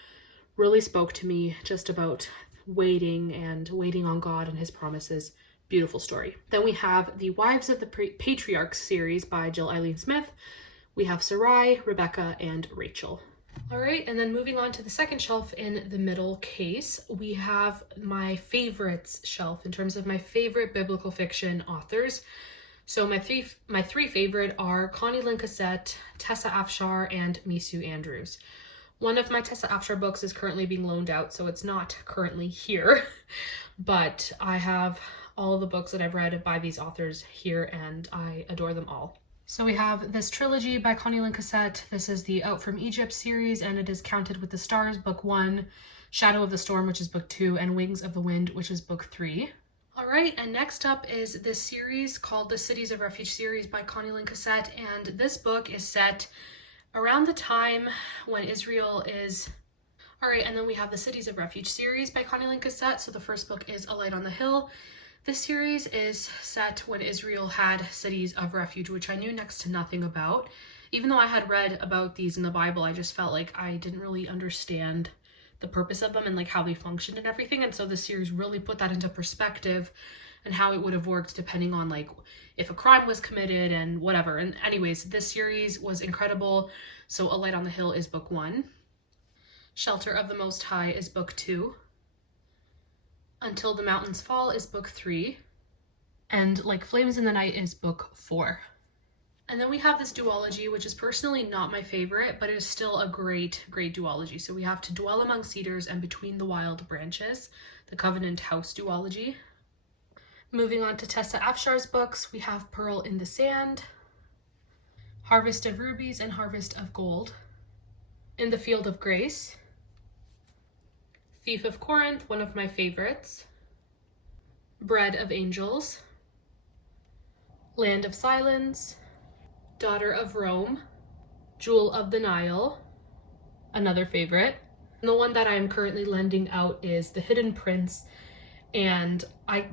really spoke to me, just about waiting on God and his promises. Beautiful story. Then we have the Wives of the Patriarchs series by Jill Eileen Smith. We have Sarai, Rebecca, and Rachel. All right, and then moving on to the second shelf in the middle case, we have my favorites shelf in terms of my favorite biblical fiction authors. So my three favorite are Connie Lynn Cassette, Tessa Afshar, and Misu Andrews. One of my Tessa Afshar books is currently being loaned out, so it's not currently here, but I have all of the books that I've read by these authors here, and I adore them all. So we have this trilogy by Connie Lynn Cassette. This is the Out from Egypt series, and it is Counted with the Stars, book 1, Shadow of the Storm, which is book 2, and Wings of the Wind, which is book 3. All right, and next up is this series called the Cities of Refuge series by Connie Lynn Cassette, and this book is set around the time when Israel is... All right, and then we have the Cities of Refuge series by Connie Lynn Cassette. So the first book is A Light on the Hill. This series is set when Israel had cities of refuge, which I knew next to nothing about. Even though I had read about these in the Bible, I just felt like I didn't really understand the purpose of them and like how they functioned and everything. And so this series really put that into perspective and how it would have worked depending on like if a crime was committed and whatever. And anyways, this series was incredible. So A Light on the Hill is book 1. Shelter of the Most High is book 2. Until the Mountains Fall is book 3. And Like Flames in the Night is book 4. And then we have this duology, which is personally not my favorite, but it is still a great duology. So we have To Dwell Among Cedars and Between the Wild Branches, the Covenant House duology. Moving on to Tessa Afshar's books, we have Pearl in the Sand, Harvest of Rubies and Harvest of Gold, In the Field of Grace, Thief of Corinth, one of my favorites, Bread of Angels, Land of Silence, Daughter of Rome, Jewel of the Nile, another favorite. And the one that I'm currently lending out is The Hidden Prince, and I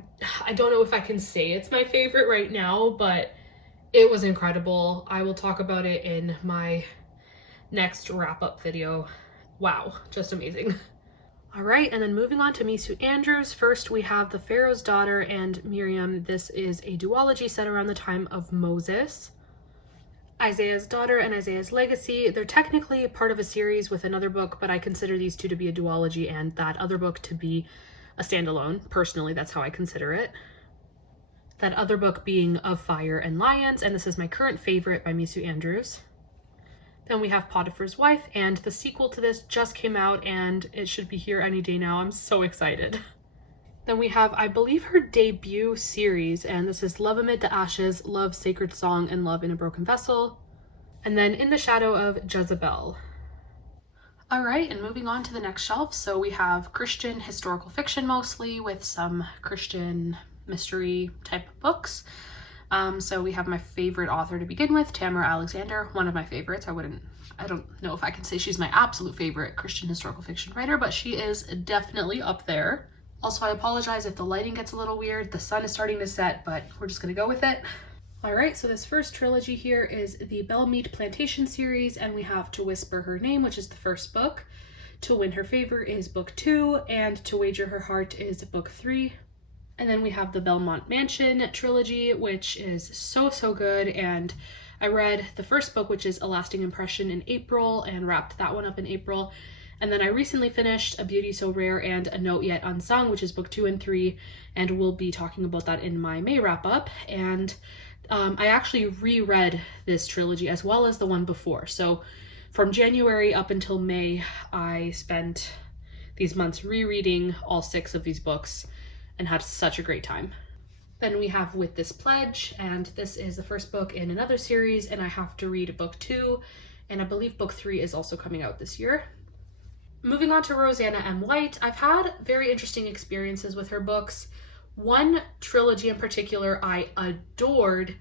don't know if I can say it's my favorite right now, but it was incredible. I will talk about it in my next wrap-up video. Wow, just amazing. All right, and then moving on to Misu Andrews. First, we have The Pharaoh's Daughter and Miriam. This is a duology set around the time of Moses. Isaiah's Daughter and Isaiah's Legacy. They're technically part of a series with another book, but I consider these two to be a duology and that other book to be a standalone. Personally, that's how I consider it. That other book being Of Fire and Lions, and this is my current favorite by Misu Andrews. Then we have Potiphar's Wife, and the sequel to this just came out and it should be here any day now. I'm so excited. Then we have, I believe, her debut series, and this is Love Amid the Ashes, Love, Sacred Song, and Love in a Broken Vessel. And then In the Shadow of Jezebel. All right, and moving on to the next shelf. So we have Christian historical fiction mostly, with some Christian mystery type books. So we have my favorite author to begin with, Tamara Alexander, one of my favorites. I don't know if I can say she's my absolute favorite Christian historical fiction writer, but she is definitely up there. Also, I apologize if the lighting gets a little weird. The sun is starting to set, but we're just gonna go with it. All right, so this first trilogy here is the Bellmead Plantation series, and we have To Whisper Her Name, which is the first book. To Win Her Favor is book 2, and To Wager Her Heart is book 3. And then we have the Belmont Mansion trilogy, which is so good, and I read the first book, which is A Lasting Impression, in April, and wrapped that one up in April. And then I recently finished A Beauty So Rare and A Note Yet Unsung, which is book 2 and 3, and we'll be talking about that in my May wrap up. And I actually reread this trilogy as well as the one before. So from January up until May, I spent these months rereading all 6 of these books and had such a great time. Then we have With This Pledge, and this is the first book in another series, and I have to read book 2, and I believe book 3 is also coming out this year. Moving on to Rosanna M. White, I've had very interesting experiences with her books. One trilogy in particular I adored,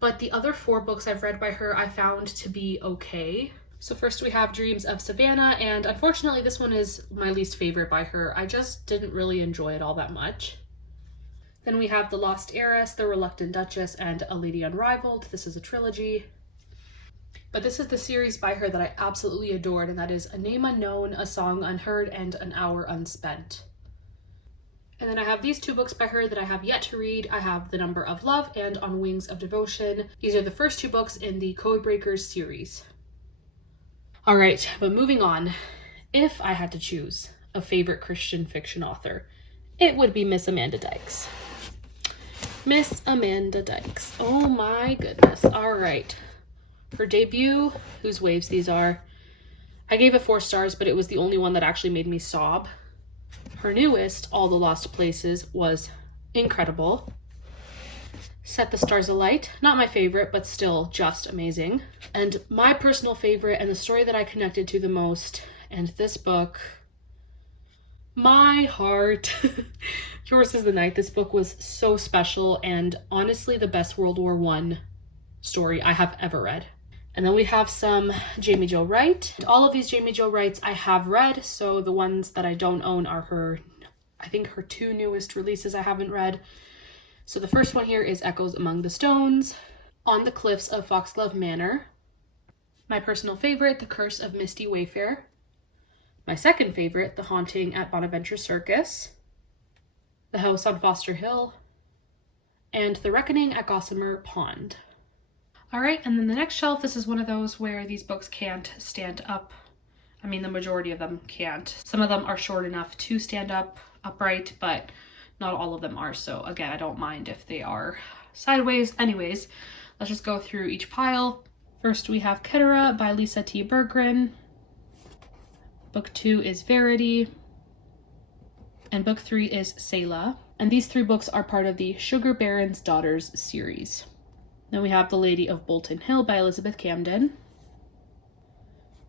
but the other 4 books I've read by her I found to be okay. So first we have Dreams of Savannah, and unfortunately this one is my least favorite by her. I just didn't really enjoy it all that much. Then we have The Lost Heiress, The Reluctant Duchess, and A Lady Unrivaled. This is a trilogy. But this is the series by her that I absolutely adored, and that is A Name Unknown, A Song Unheard, and An Hour Unspent. And then I have these 2 books by her that I have yet to read. I have The Number of Love and On Wings of Devotion. These are the first 2 books in the Codebreakers series. All right, but moving on. If I had to choose a favorite Christian fiction author, it would be Miss Amanda Dykes. Miss Amanda Dykes. Oh my goodness. All right. Her debut, Whose Waves These Are, I gave it 4 stars, but it was the only one that actually made me sob. Her newest, All the Lost Places, was incredible. Set the Stars Alight, not my favorite, but still just amazing. And my personal favorite, and the story that I connected to the most, and this book, my heart. Yours is the Night. This book was so special, and honestly the best World War I story I have ever read. And then we have some Jamie Jo Wright. All of these Jamie Jo Wrights I have read, so the ones that I don't own are her 2 newest releases I haven't read. So the first one here is Echoes Among the Stones, On the Cliffs of Foxglove Manor. My personal favorite, The Curse of Misty Wayfair. My second favorite, The Haunting at Bonaventure Circus. The House on Foster Hill. And The Reckoning at Gossamer Pond. All right, and then the next shelf, this is one of those where these books can't stand up. The majority of them can't. Some of them are short enough to stand up upright, but not all of them are. So again, I don't mind if they are sideways. Anyways, let's just go through each pile. First, we have Kettera by Lisa T. Berggren. Book 2 is Verity. And book 3 is Selah. And these 3 books are part of the Sugar Baron's Daughters series. Then we have The Lady of Bolton Hill by Elizabeth Camden.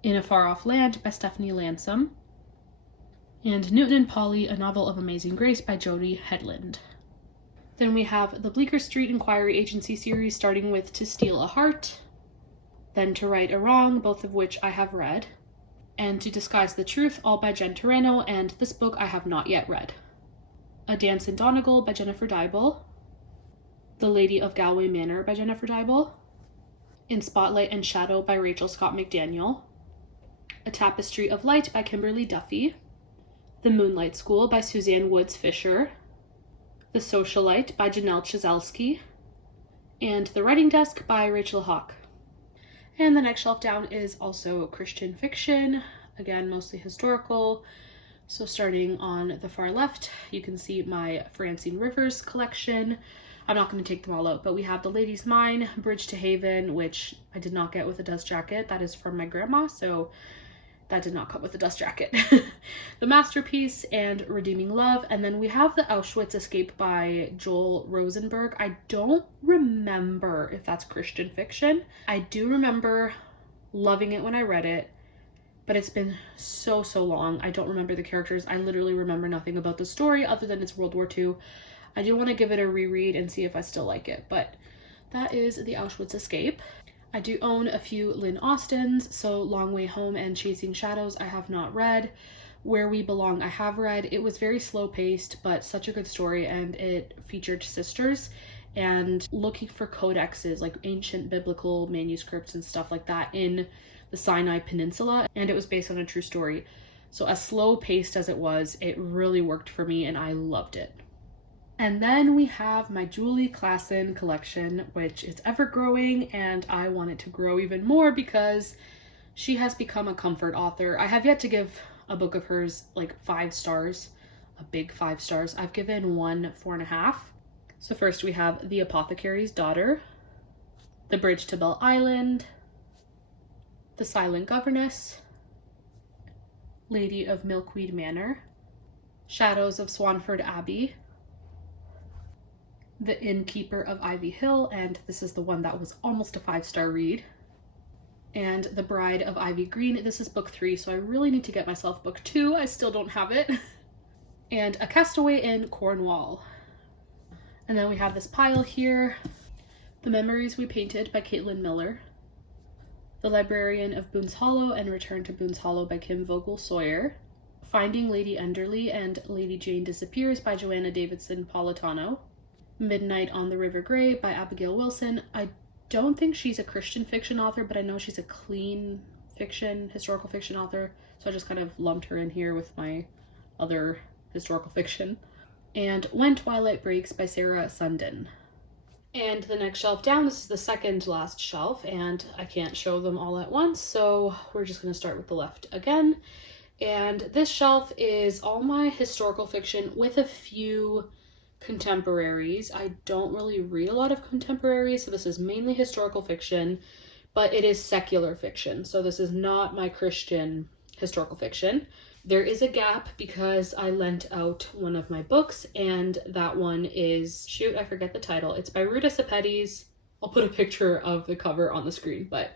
In a Far Off Land by Stephanie Lansom. And Newton and Polly, A Novel of Amazing Grace by Jodie Headland. Then we have the Bleecker Street Inquiry Agency series, starting with To Steal a Heart, then To Right a Wrong, both of which I have read, and To Disguise the Truth, all by Jen Turano, and this book I have not yet read. A Dance in Donegal by Jennifer Dybel. The Lady of Galway Manor by Jennifer Dybel. In Spotlight and Shadow by Rachel Scott McDaniel. A Tapestry of Light by Kimberly Duffy. The Moonlight School by Suzanne Woods Fisher. The Socialite by Janelle Chizelski. And The Writing Desk by Rachel Hawk. And the next shelf down is also Christian fiction, again mostly historical. So starting on the far left, you can see my Francine Rivers collection. I'm not going to take them all out, but we have The Lady's Mine, Bridge to Haven, which I did not get with a dust jacket. That is from my grandma, so that did not come with a dust jacket. The Masterpiece and Redeeming Love. And then we have The Auschwitz Escape by Joel Rosenberg. I don't remember if that's Christian fiction. I do remember loving it when I read it, but it's been so long. I don't remember the characters. I literally remember nothing about the story other than it's World War II. I do want to give it a reread and see if I still like it, but that is The Auschwitz Escape. I do own a few Lynn Austens, so Long Way Home and Chasing Shadows I have not read. Where We Belong I have read. It was very slow paced, but such a good story, and it featured sisters and looking for codexes, like ancient biblical manuscripts and stuff like that in the Sinai Peninsula, and it was based on a true story. So as slow paced as it was, it really worked for me and I loved it. And then we have my Julie Klassen collection, which is ever growing, and I want it to grow even more because she has become a comfort author. I have yet to give a book of hers like 5 stars, a big 5 stars. I've given one 4.5. So first we have The Apothecary's Daughter, The Bridge to Belle Island, The Silent Governess, Lady of Milkweed Manor, Shadows of Swanford Abbey, The Innkeeper of Ivy Hill, and this is the one that was almost a 5-star read, and The Bride of Ivy Green. This is book 3, so I really need to get myself book 2. I still don't have it. And A Castaway in Cornwall. And then we have this pile here, The Memories We Painted by Caitlin Miller, The Librarian of Boone's Hollow and Return to Boone's Hollow by Kim Vogel Sawyer, Finding Lady Enderley and Lady Jane Disappears by Joanna Davidson Politano, Midnight on the River Grey by Abigail Wilson. I don't think she's a Christian fiction author, but I know she's a clean fiction, historical fiction author, so I just kind of lumped her in here with my other historical fiction. And When Twilight Breaks by Sarah Sundin. And the next shelf down, this is the second last shelf, and I can't show them all at once, so we're just going to start with the left again. And this shelf is all my historical fiction with a few contemporaries. I don't really read a lot of contemporaries, so this is mainly historical fiction, but it is secular fiction, so this is not my Christian historical fiction. There is a gap because I lent out one of my books, and that one is, shoot, I forget the title. It's by Ruta Sepetys. I'll put a picture of the cover on the screen, but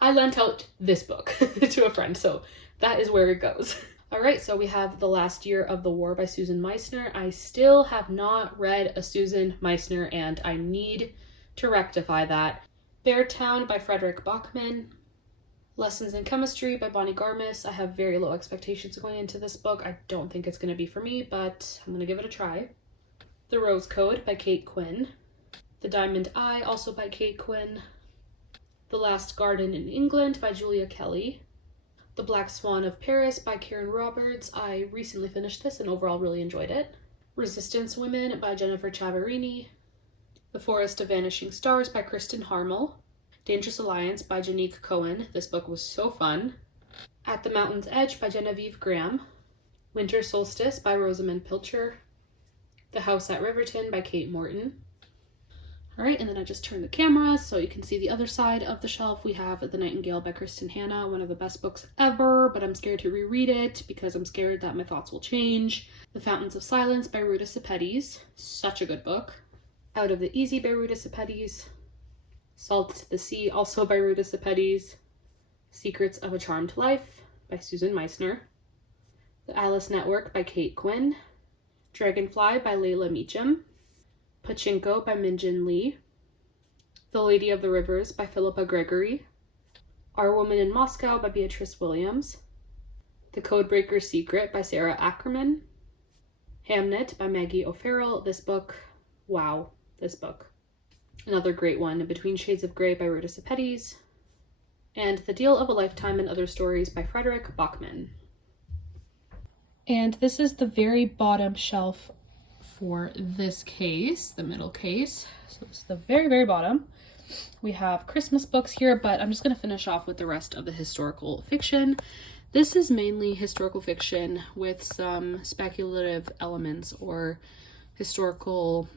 I lent out this book to a friend, so that is where it goes. All right, so we have The Last Year of the War by Susan Meissner. I still have not read a Susan Meissner, and I need to rectify that. Beartown by Frederick Bachman. Lessons in Chemistry by Bonnie Garmis. I have very low expectations going into this book. I don't think it's going to be for me, but I'm going to give it a try. The Rose Code by Kate Quinn. The Diamond Eye, also by Kate Quinn. The Last Garden in England by Julia Kelly. The Black Swan of Paris by Karen Roberts. I recently finished this and overall really enjoyed it. Resistance Women by Jennifer Ciavarini. The Forest of Vanishing Stars by Kristen Harmel. Dangerous Alliance by Janique Cohen. This book was so fun. At the Mountain's Edge by Genevieve Graham. Winter Solstice by Rosamund Pilcher. The House at Riverton by Kate Morton. All right, and then I just turned the camera so you can see the other side of the shelf. We have The Nightingale by Kristen Hanna, one of the best books ever, but I'm scared to reread it because I'm scared that my thoughts will change. The Fountains of Silence by Ruta Sepetys, such a good book. Out of the Easy by Ruta Sepetys. Salt to the Sea, also by Ruta Sepetys. Secrets of a Charmed Life by Susan Meissner. The Alice Network by Kate Quinn. Dragonfly by Layla Meacham. Pachinko by Minjin Lee. The Lady of the Rivers by Philippa Gregory. Our Woman in Moscow by Beatrice Williams. The Codebreaker's Secret by Sarah Ackerman. Hamnet by Maggie O'Farrell. This book, wow, this book. Another great one, Between Shades of Grey by Ruta Sepetys. And The Deal of a Lifetime and Other Stories by Frederick Bachman. And this is the very bottom shelf for this case, the middle case. So this is the very, very bottom. We have Christmas books here, but I'm just going to finish off with the rest of the historical fiction. This is mainly historical fiction with some speculative elements or historical,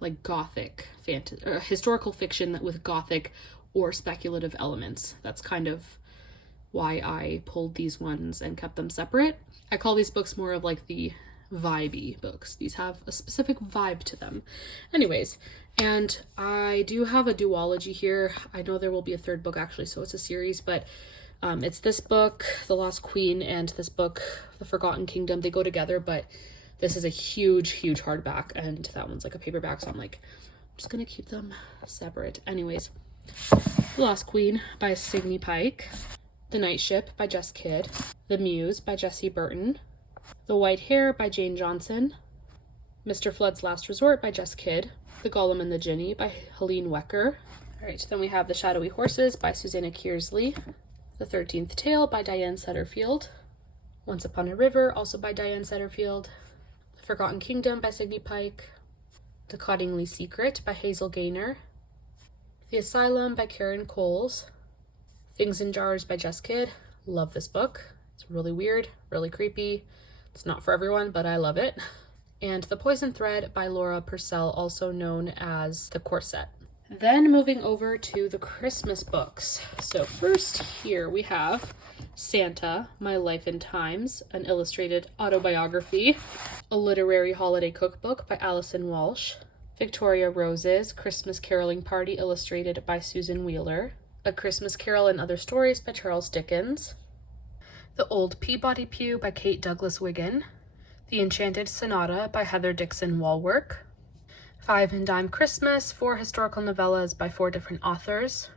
like gothic fantasy, or historical fiction with gothic or speculative elements. That's kind of why I pulled these ones and kept them separate. I call these books more of like the vibey books. These have a specific vibe to them. Anyways, and I do have a duology here. I know there will be a third book actually, so it's a series, but it's this book, The Lost Queen, and this book, The Forgotten Kingdom. They go together, but this is a huge, huge hardback, and that one's like a paperback, so I'm like, I'm just gonna keep them separate. Anyways, The Lost Queen by Signe Pike. The Night Ship by Jess Kidd. The Muse by Jessie Burton. The White Hare by Jane Johnson. Mr. Flood's Last Resort by Jess Kidd. The Golem and the Jinni by Helene Wecker. Alright, then we have The Shadowy Horses by Susanna Kearsley. The 13th Tale by Diane Setterfield. Once Upon a River, also by Diane Setterfield. The Forgotten Kingdom by Signe Pike. The Cottingley Secret by Hazel Gaynor. The Asylum by Karen Coles. Things in Jars by Jess Kidd. Love this book. It's really weird, really creepy. It's not for everyone, but I love it. And The Poison Thread by Laura Purcell, also known as The Corset. Then moving over to the Christmas books. So first here we have Santa, My Life and Times, an illustrated autobiography. A literary holiday cookbook by Alison Walsh. Victoria Roses, Christmas Caroling Party, illustrated by Susan Wheeler. A Christmas Carol and Other Stories by Charles Dickens. The Old Peabody Pew by Kate Douglas Wiggin. The Enchanted Sonata by Heather Dixon Walwork. Five and Dime Christmas, 4 historical novellas by 4 different authors.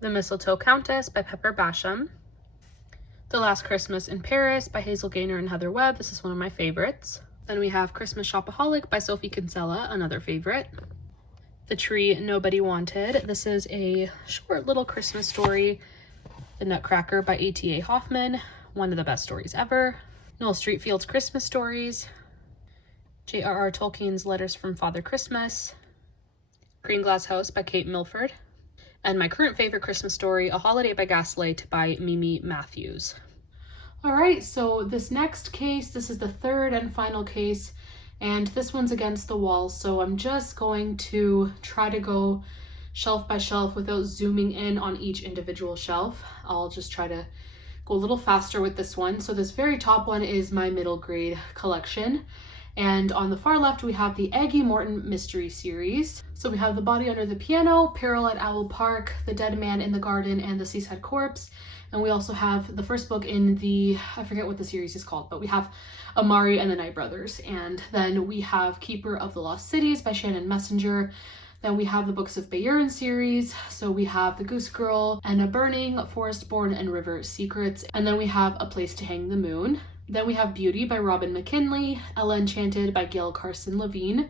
The Mistletoe Countess by Pepper Basham. The Last Christmas in Paris by Hazel Gaynor and Heather Webb. This is one of my favorites. Then we have Christmas Shopaholic by Sophie Kinsella, another favorite. The Tree Nobody Wanted. This is a short little Christmas story. The Nutcracker by A.T.A. Hoffman, one of the best stories ever. Noel Streatfeild's Christmas Stories. J.R.R. Tolkien's Letters from Father Christmas. Green Glass House by Kate Milford. And my current favorite Christmas story, A Holiday by Gaslight by Mimi Matthews. All right, so this next case, this is the third and final case, and this one's against the wall, so I'm just going to try to go shelf by shelf without zooming in on each individual shelf. I'll just try to go a little faster with this one. So this very top one is my middle grade collection. And on the far left, we have the Aggie Morton Mystery Series. So we have The Body Under the Piano, Peril at Owl Park, The Dead Man in the Garden, and The Seaside Corpse. And we also have the first book in the, I forget what the series is called, but we have Amari and the Night Brothers. And then we have Keeper of the Lost Cities by Shannon Messenger. Then we have the Books of Bayern series. So we have The Goose Girl, Anna Burning, Forest Born, and River Secrets. And then we have A Place to Hang the Moon. Then we have Beauty by Robin McKinley, Ella Enchanted by Gail Carson Levine,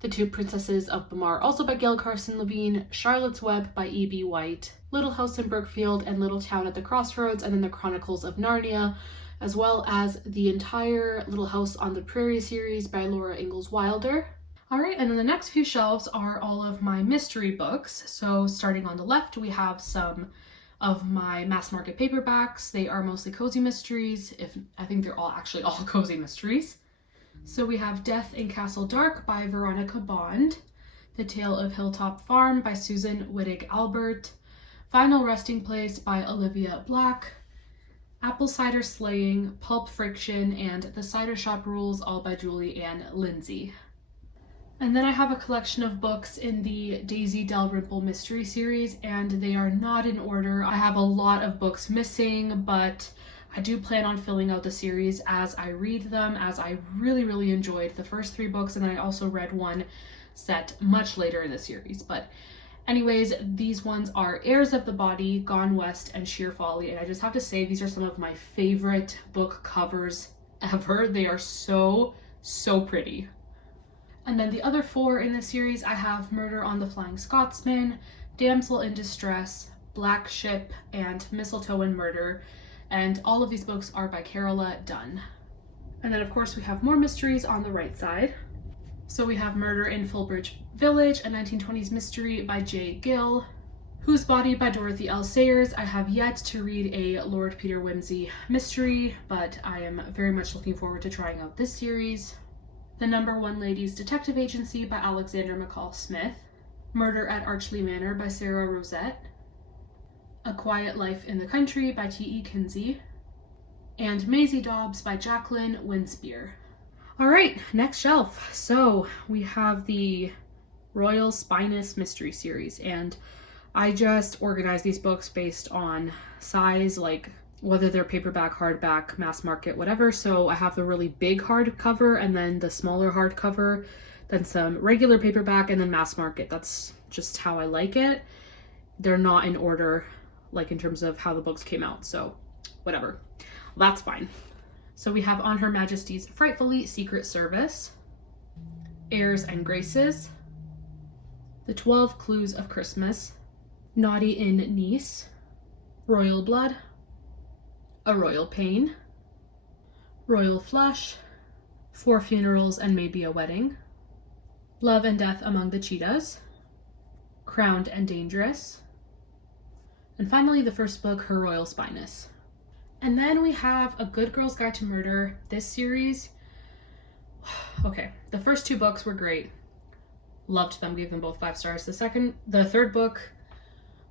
The Two Princesses of Bamar, also by Gail Carson Levine, Charlotte's Web by E.B. White, Little House in Brookfield and Little Town at the Crossroads, and then The Chronicles of Narnia, as well as the entire Little House on the Prairie series by Laura Ingalls Wilder. All right, and then the next few shelves are all of my mystery books. So starting on the left, we have some of my mass market paperbacks. They are mostly cozy mysteries. I think they're all actually all cozy mysteries. So we have Death in Castle Dark by Veronica Bond, The Tale of Hilltop Farm by Susan Wittig Albert, Final Resting Place by Olivia Black, Apple Cider Slaying, Pulp Friction, and The Cider Shop Rules, all by Julie Ann Lindsay. And then I have a collection of books in the Daisy Dalrymple mystery series, and they are not in order. I have a lot of books missing, but I do plan on filling out the series as I read them, as I really enjoyed the first 3 books, and then I also read one set much later in the series. But anyways, these ones are Heirs of the Body, Gone West, and Sheer Folly, and I just have to say these are some of my favorite book covers ever. They are so pretty. And then the other 4 in the series, I have Murder on the Flying Scotsman, Damsel in Distress, Black Ship, and Mistletoe and Murder. And all of these books are by Carola Dunn. And then of course we have more mysteries on the right side. So we have Murder in Fulbridge Village, a 1920s mystery by J. Gill. Whose Body by Dorothy L. Sayers. I have yet to read a Lord Peter Wimsey mystery, but I am very much looking forward to trying out this series. The No. 1 Ladies Detective Agency by Alexander McCall Smith. Murder at Archley Manor by Sarah Rosette. A Quiet Life in the Country by T.E. Kinsey. And Maisie Dobbs by Jacqueline Winspear. All right, next shelf. So we have the Royal Spinous Mystery Series, and I just organized these books based on size, like whether they're paperback, hardback, mass market, whatever. So I have the really big hardcover and then the smaller hardcover, then some regular paperback, and then mass market. That's just how I like it. They're not in order, like in terms of how the books came out, so whatever. That's fine. So we have On Her Majesty's Frightfully Secret Service, Airs and Graces, The 12 Clues of Christmas, Naughty in Nice, Royal Blood, A Royal Pain, Royal Flush, 4 Funerals and Maybe a Wedding, Love and Death Among the Cheetahs, Crowned and Dangerous, and finally the first book, Her Royal Spinous. And then we have A Good Girl's Guide to Murder, this series. Okay, the first 2 books were great. Loved them, gave them both 5 stars. The third book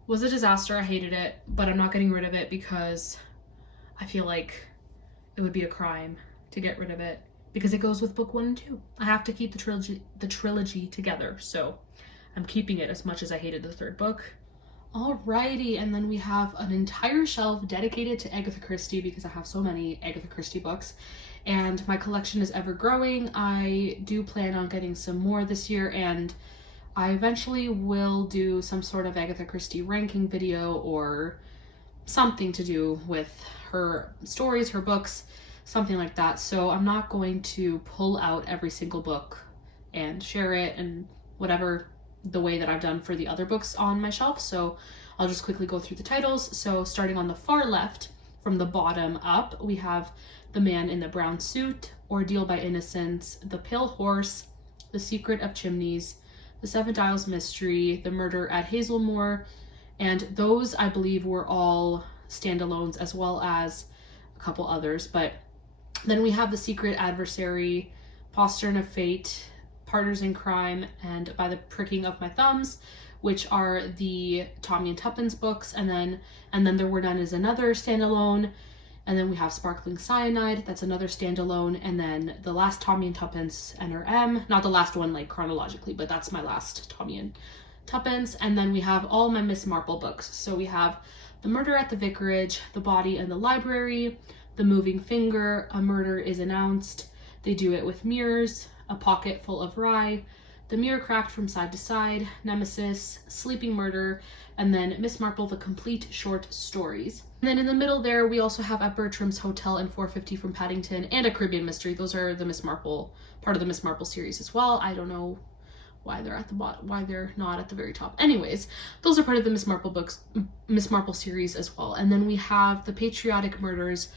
was a disaster. I hated it, but I'm not getting rid of it because I feel like it would be a crime to get rid of it because it goes with book 1 and 2. I have to keep the trilogy together, so I'm keeping it as much as I hated the 3rd book. Alrighty, and then we have an entire shelf dedicated to Agatha Christie because I have so many Agatha Christie books, and my collection is ever growing. I do plan on getting some more this year, and I eventually will do some sort of Agatha Christie ranking video or something to do with her stories, her books, something like that. So I'm not going to pull out every single book and share it and whatever the way that I've done for the other books on my shelf. So I'll just quickly go through the titles. So starting on the far left from the bottom up, we have The Man in the Brown Suit, Ordeal by Innocence, The Pale Horse, The Secret of Chimneys, The Seven Dials Mystery, The Murder at Hazelmoor, and those I believe were all standalones as well as a couple others. But then we have The Secret Adversary, Postern of Fate, Partners in Crime, and By the Pricking of My Thumbs, which are the Tommy and Tuppence books, and then There Were None is another standalone, and then we have Sparkling Cyanide, that's another standalone, and then the last Tommy and Tuppence NRM, not the last one like chronologically, but that's my last Tommy and Tuppence. And then we have all my Miss Marple books. So we have The Murder at the Vicarage, The Body in the Library, The Moving Finger, A Murder is Announced, They Do It with Mirrors, A Pocket Full of Rye, The Mirror Cracked from Side to Side, Nemesis, Sleeping Murder, and then Miss Marple, The Complete Short Stories. And then in the middle there, we also have At Bertram's Hotel and 450 from Paddington and A Caribbean Mystery. Those are the Miss Marple, part of the Miss Marple series as well. I don't know why they're at the bottom, why they're not at the very top. Anyways, those are part of the Miss Marple books, Miss Marple series as well. And then we have The Patriotic Murders,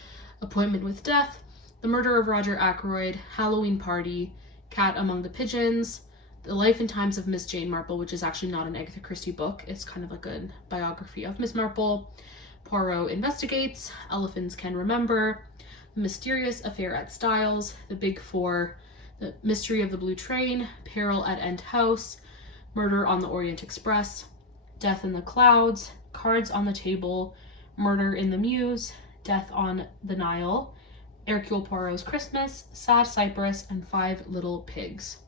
Appointment with Death, The Murder of Roger Ackroyd, Halloween Party, Cat Among the Pigeons, The Life and Times of Miss Jane Marple, which is actually not an Agatha Christie book. It's kind of like a biography of Miss Marple. Poirot Investigates, Elephants Can Remember, The Mysterious Affair at Styles, The Big Four, The Mystery of the Blue Train, Peril at End House, Murder on the Orient Express, Death in the Clouds, Cards on the Table, Murder in the Mews, Death on the Nile, Hercule Poirot's Christmas, Sad Cypress, and Five Little Pigs.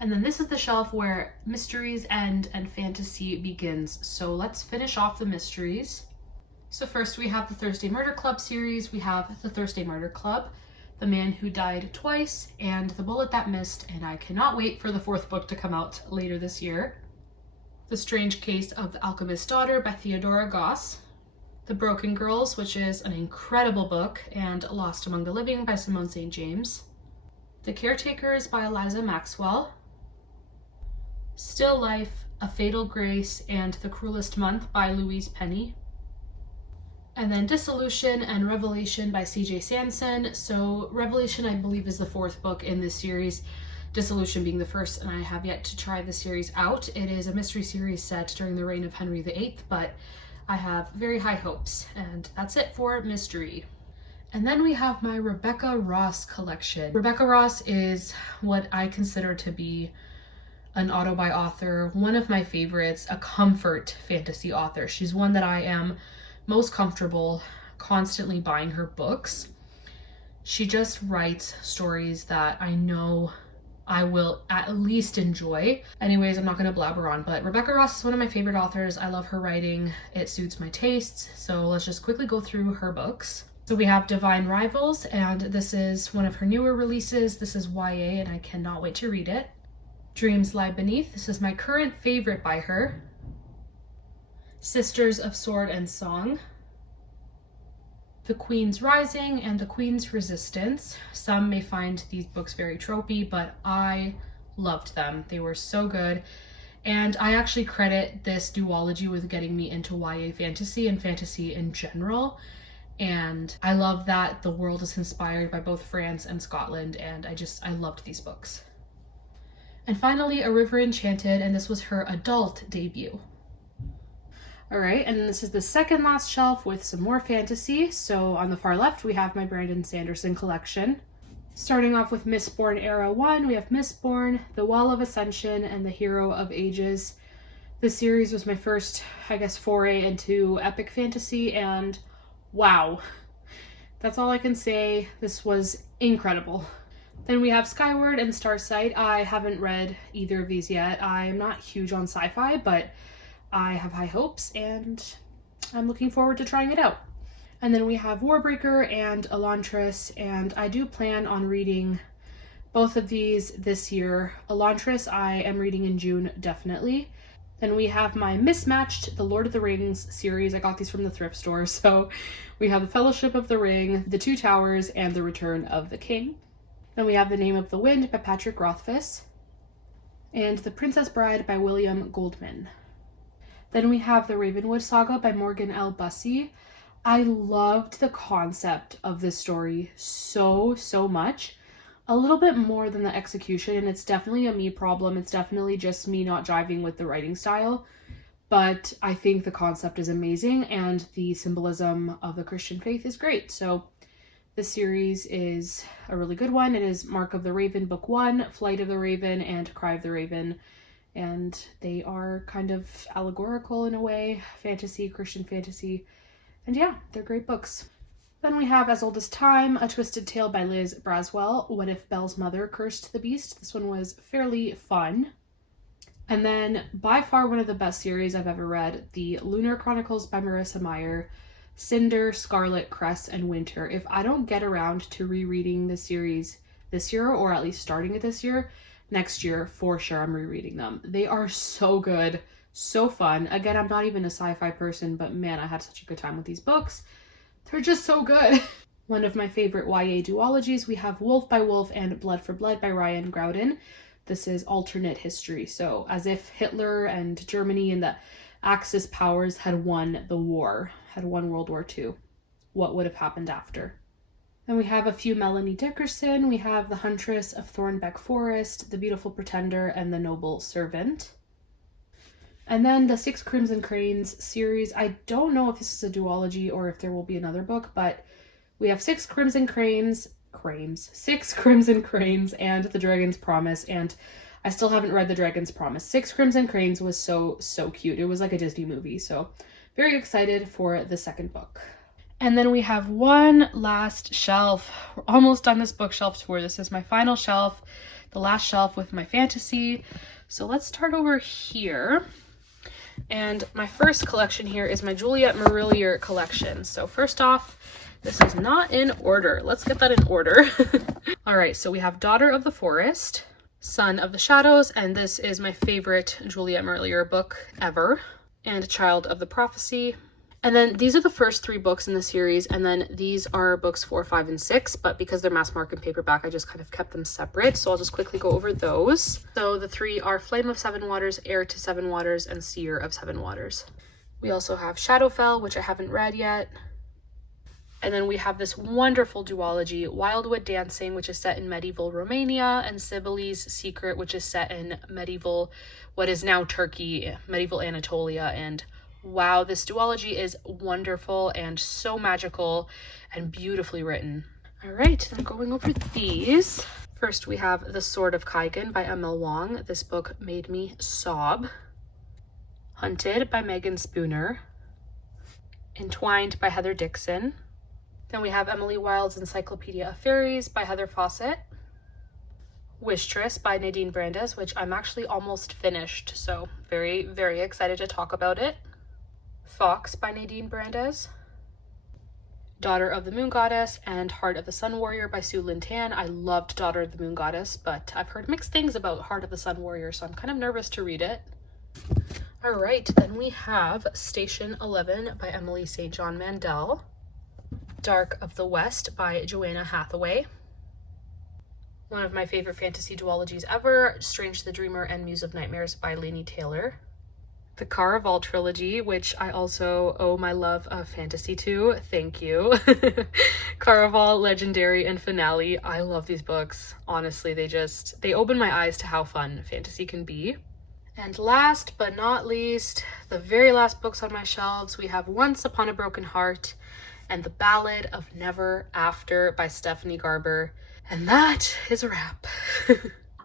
And then this is the shelf where mysteries end and fantasy begins. So let's finish off the mysteries. So first we have the Thursday Murder Club series. We have The Thursday Murder Club, The Man Who Died Twice, and The Bullet That Missed, and I cannot wait for the fourth book to come out later this year. The Strange Case of the Alchemist's Daughter by Theodora Goss. The Broken Girls, which is an incredible book, and Lost Among the Living by Simone St. James. The Caretakers by Eliza Maxwell. Still Life, A Fatal Grace, and The Cruelest Month by Louise Penny. And then Dissolution and Revelation by C.J. Sanson. So Revelation, I believe, is the fourth book in this series, Dissolution being the first, and I have yet to try the series out. It is a mystery series set during the reign of Henry VIII, but I have very high hopes. And that's it for mystery. And then we have my Rebecca Ross collection. Rebecca Ross is what I consider to be an auto-buy author, one of my favorites, a comfort fantasy author. She's one that I am most comfortable constantly buying her books. She just writes stories that I know I will at least enjoy. Anyways, I'm not going to blabber on, but Rebecca Ross is one of my favorite authors. I love her writing. It suits my tastes. So let's just quickly go through her books. So we have Divine Rivals, and this is one of her newer releases. This is YA, and I cannot wait to read it. Dreams Lie Beneath. This is my current favorite by her. Sisters of Sword and Song. The Queen's Rising and The Queen's Resistance. Some may find these books very tropey, but I loved them. They were so good. And I actually credit this duology with getting me into YA fantasy and fantasy in general. And I love that the world is inspired by both France and Scotland, and I loved these books. And finally, A River Enchanted, and this was her adult debut. All right, and this is the second last shelf with some more fantasy. So on the far left, we have my Brandon Sanderson collection. Starting off with Mistborn Era 1, we have Mistborn, The Wall of Ascension, and The Hero of Ages. This series was my first, foray into epic fantasy, and wow. That's all I can say. This was incredible. Then we have Skyward and Starsight. I haven't read either of these yet. I'm not huge on sci-fi, but I have high hopes and I'm looking forward to trying it out. And then we have Warbreaker and Elantris, and I do plan on reading both of these this year. Elantris I am reading in June, definitely. Then we have my Mismatched, the Lord of the Rings series. I got these from the thrift store. So we have the Fellowship of the Ring, The Two Towers, and The Return of the King. Then we have The Name of the Wind by Patrick Rothfuss, and The Princess Bride by William Goldman. Then we have The Ravenwood Saga by Morgan L. Bussey. I loved the concept of this story so much. A little bit more than the execution, and it's definitely a me problem. It's definitely just me not jiving with the writing style. But I think the concept is amazing, and the symbolism of the Christian faith is great. So this series is a really good one. It is Mark of the Raven Book 1, Flight of the Raven, and Cry of the Raven. And they are kind of allegorical in a way, fantasy, Christian fantasy. And yeah, they're great books. Then we have As Old as Time, A Twisted Tale by Liz Braswell. What If Belle's Mother Cursed the Beast? This one was fairly fun. And then by far one of the best series I've ever read, The Lunar Chronicles by Marissa Meyer. Cinder, Scarlet, Cress, and Winter. If I don't get around to rereading this series this year, or at least starting it this year, next year for sure I'm rereading them. They are so good, so fun. Again, I'm not even a sci-fi person, but man, I had such a good time with these books. They're just so good. One of my favorite YA duologies, we have Wolf by Wolf and Blood for Blood by Ryan Groudon. This is alternate history, so as if Hitler and Germany and the Axis powers had won the war, had won World War II. What would have happened after? Then we have a few Melanie Dickerson. We have The Huntress of Thornbeck Forest, The Beautiful Pretender, and The Noble Servant. And then the Six Crimson Cranes series. I don't know if this is a duology or if there will be another book, but we have Six Crimson Cranes, Cranes. 6 Crimson Cranes and The Dragon's Promise, and I still haven't read The Dragon's Promise. 6 Crimson Cranes was so cute. It was like a Disney movie, so very excited for the second book. And then we have one last shelf. We're almost done this bookshelf tour. This is my final shelf, the last shelf with my fantasy. So let's start over here. And my first collection here is my Juliet Marillier collection. So first off, this is not in order. Let's get that in order. All right, so we have Daughter of the Forest, Son of the Shadows, and this is my favorite Juliet Marillier book ever, and Child of the Prophecy. And then these are the first 3 books in the series, and then these are books 4, 5, and 6, but because they're mass market paperback, I just kind of kept them separate, so I'll just quickly go over those. So the 3 are Flame of Seven Waters, Heir to Seven Waters, and Seer of Seven Waters. We also have Shadowfell, which I haven't read yet. And then we have this wonderful duology, Wildwood Dancing, which is set in medieval Romania, and Sibyl's Secret, which is set in medieval, what is now Turkey, medieval Anatolia. And wow, this duology is wonderful and so magical and beautifully written. All right, then going over these. First, we have The Sword of Kaigan by Emil Wong. This book made me sob. Hunted by Megan Spooner. Entwined by Heather Dixon. Then we have Emily Wilde's Encyclopedia of Fairies by Heather Fawcett. Wishtress by Nadine Brandes, which I'm actually almost finished, so very, very excited to talk about it. Fox by Nadine Brandes. Daughter of the Moon Goddess and Heart of the Sun Warrior by Sue Lynn Tan. I loved Daughter of the Moon Goddess, but I've heard mixed things about Heart of the Sun Warrior, so I'm kind of nervous to read it. All right, then we have Station 11 by Emily St. John Mandel. Dark of the West by Joanna Hathaway. One of my favorite fantasy duologies ever, Strange the Dreamer and Muse of Nightmares by Laini Taylor. The Caraval trilogy, which I also owe my love of fantasy to. Thank you. Caraval, Legendary, and Finale. I love these books. Honestly, they open my eyes to how fun fantasy can be. And last but not least, the very last books on my shelves, we have Once Upon a Broken Heart and The Ballad of Never After by Stephanie Garber. And that is a wrap.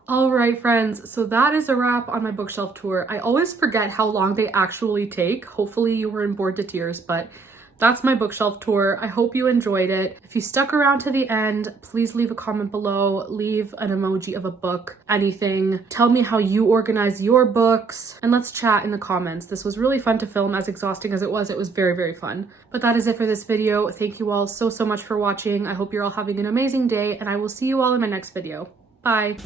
All right, friends, so that is a wrap on my bookshelf tour. I always forget how long they actually take. Hopefully you weren't bored to tears, but that's my bookshelf tour. I hope you enjoyed it. If you stuck around to the end, please leave a comment below, leave an emoji of a book, anything. Tell me how you organize your books, and let's chat in the comments. This was really fun to film, as exhausting as it was very, very fun. But that is it for this video. Thank you all so much for watching. I hope you're all having an amazing day, and I will see you all in my next video. Bye.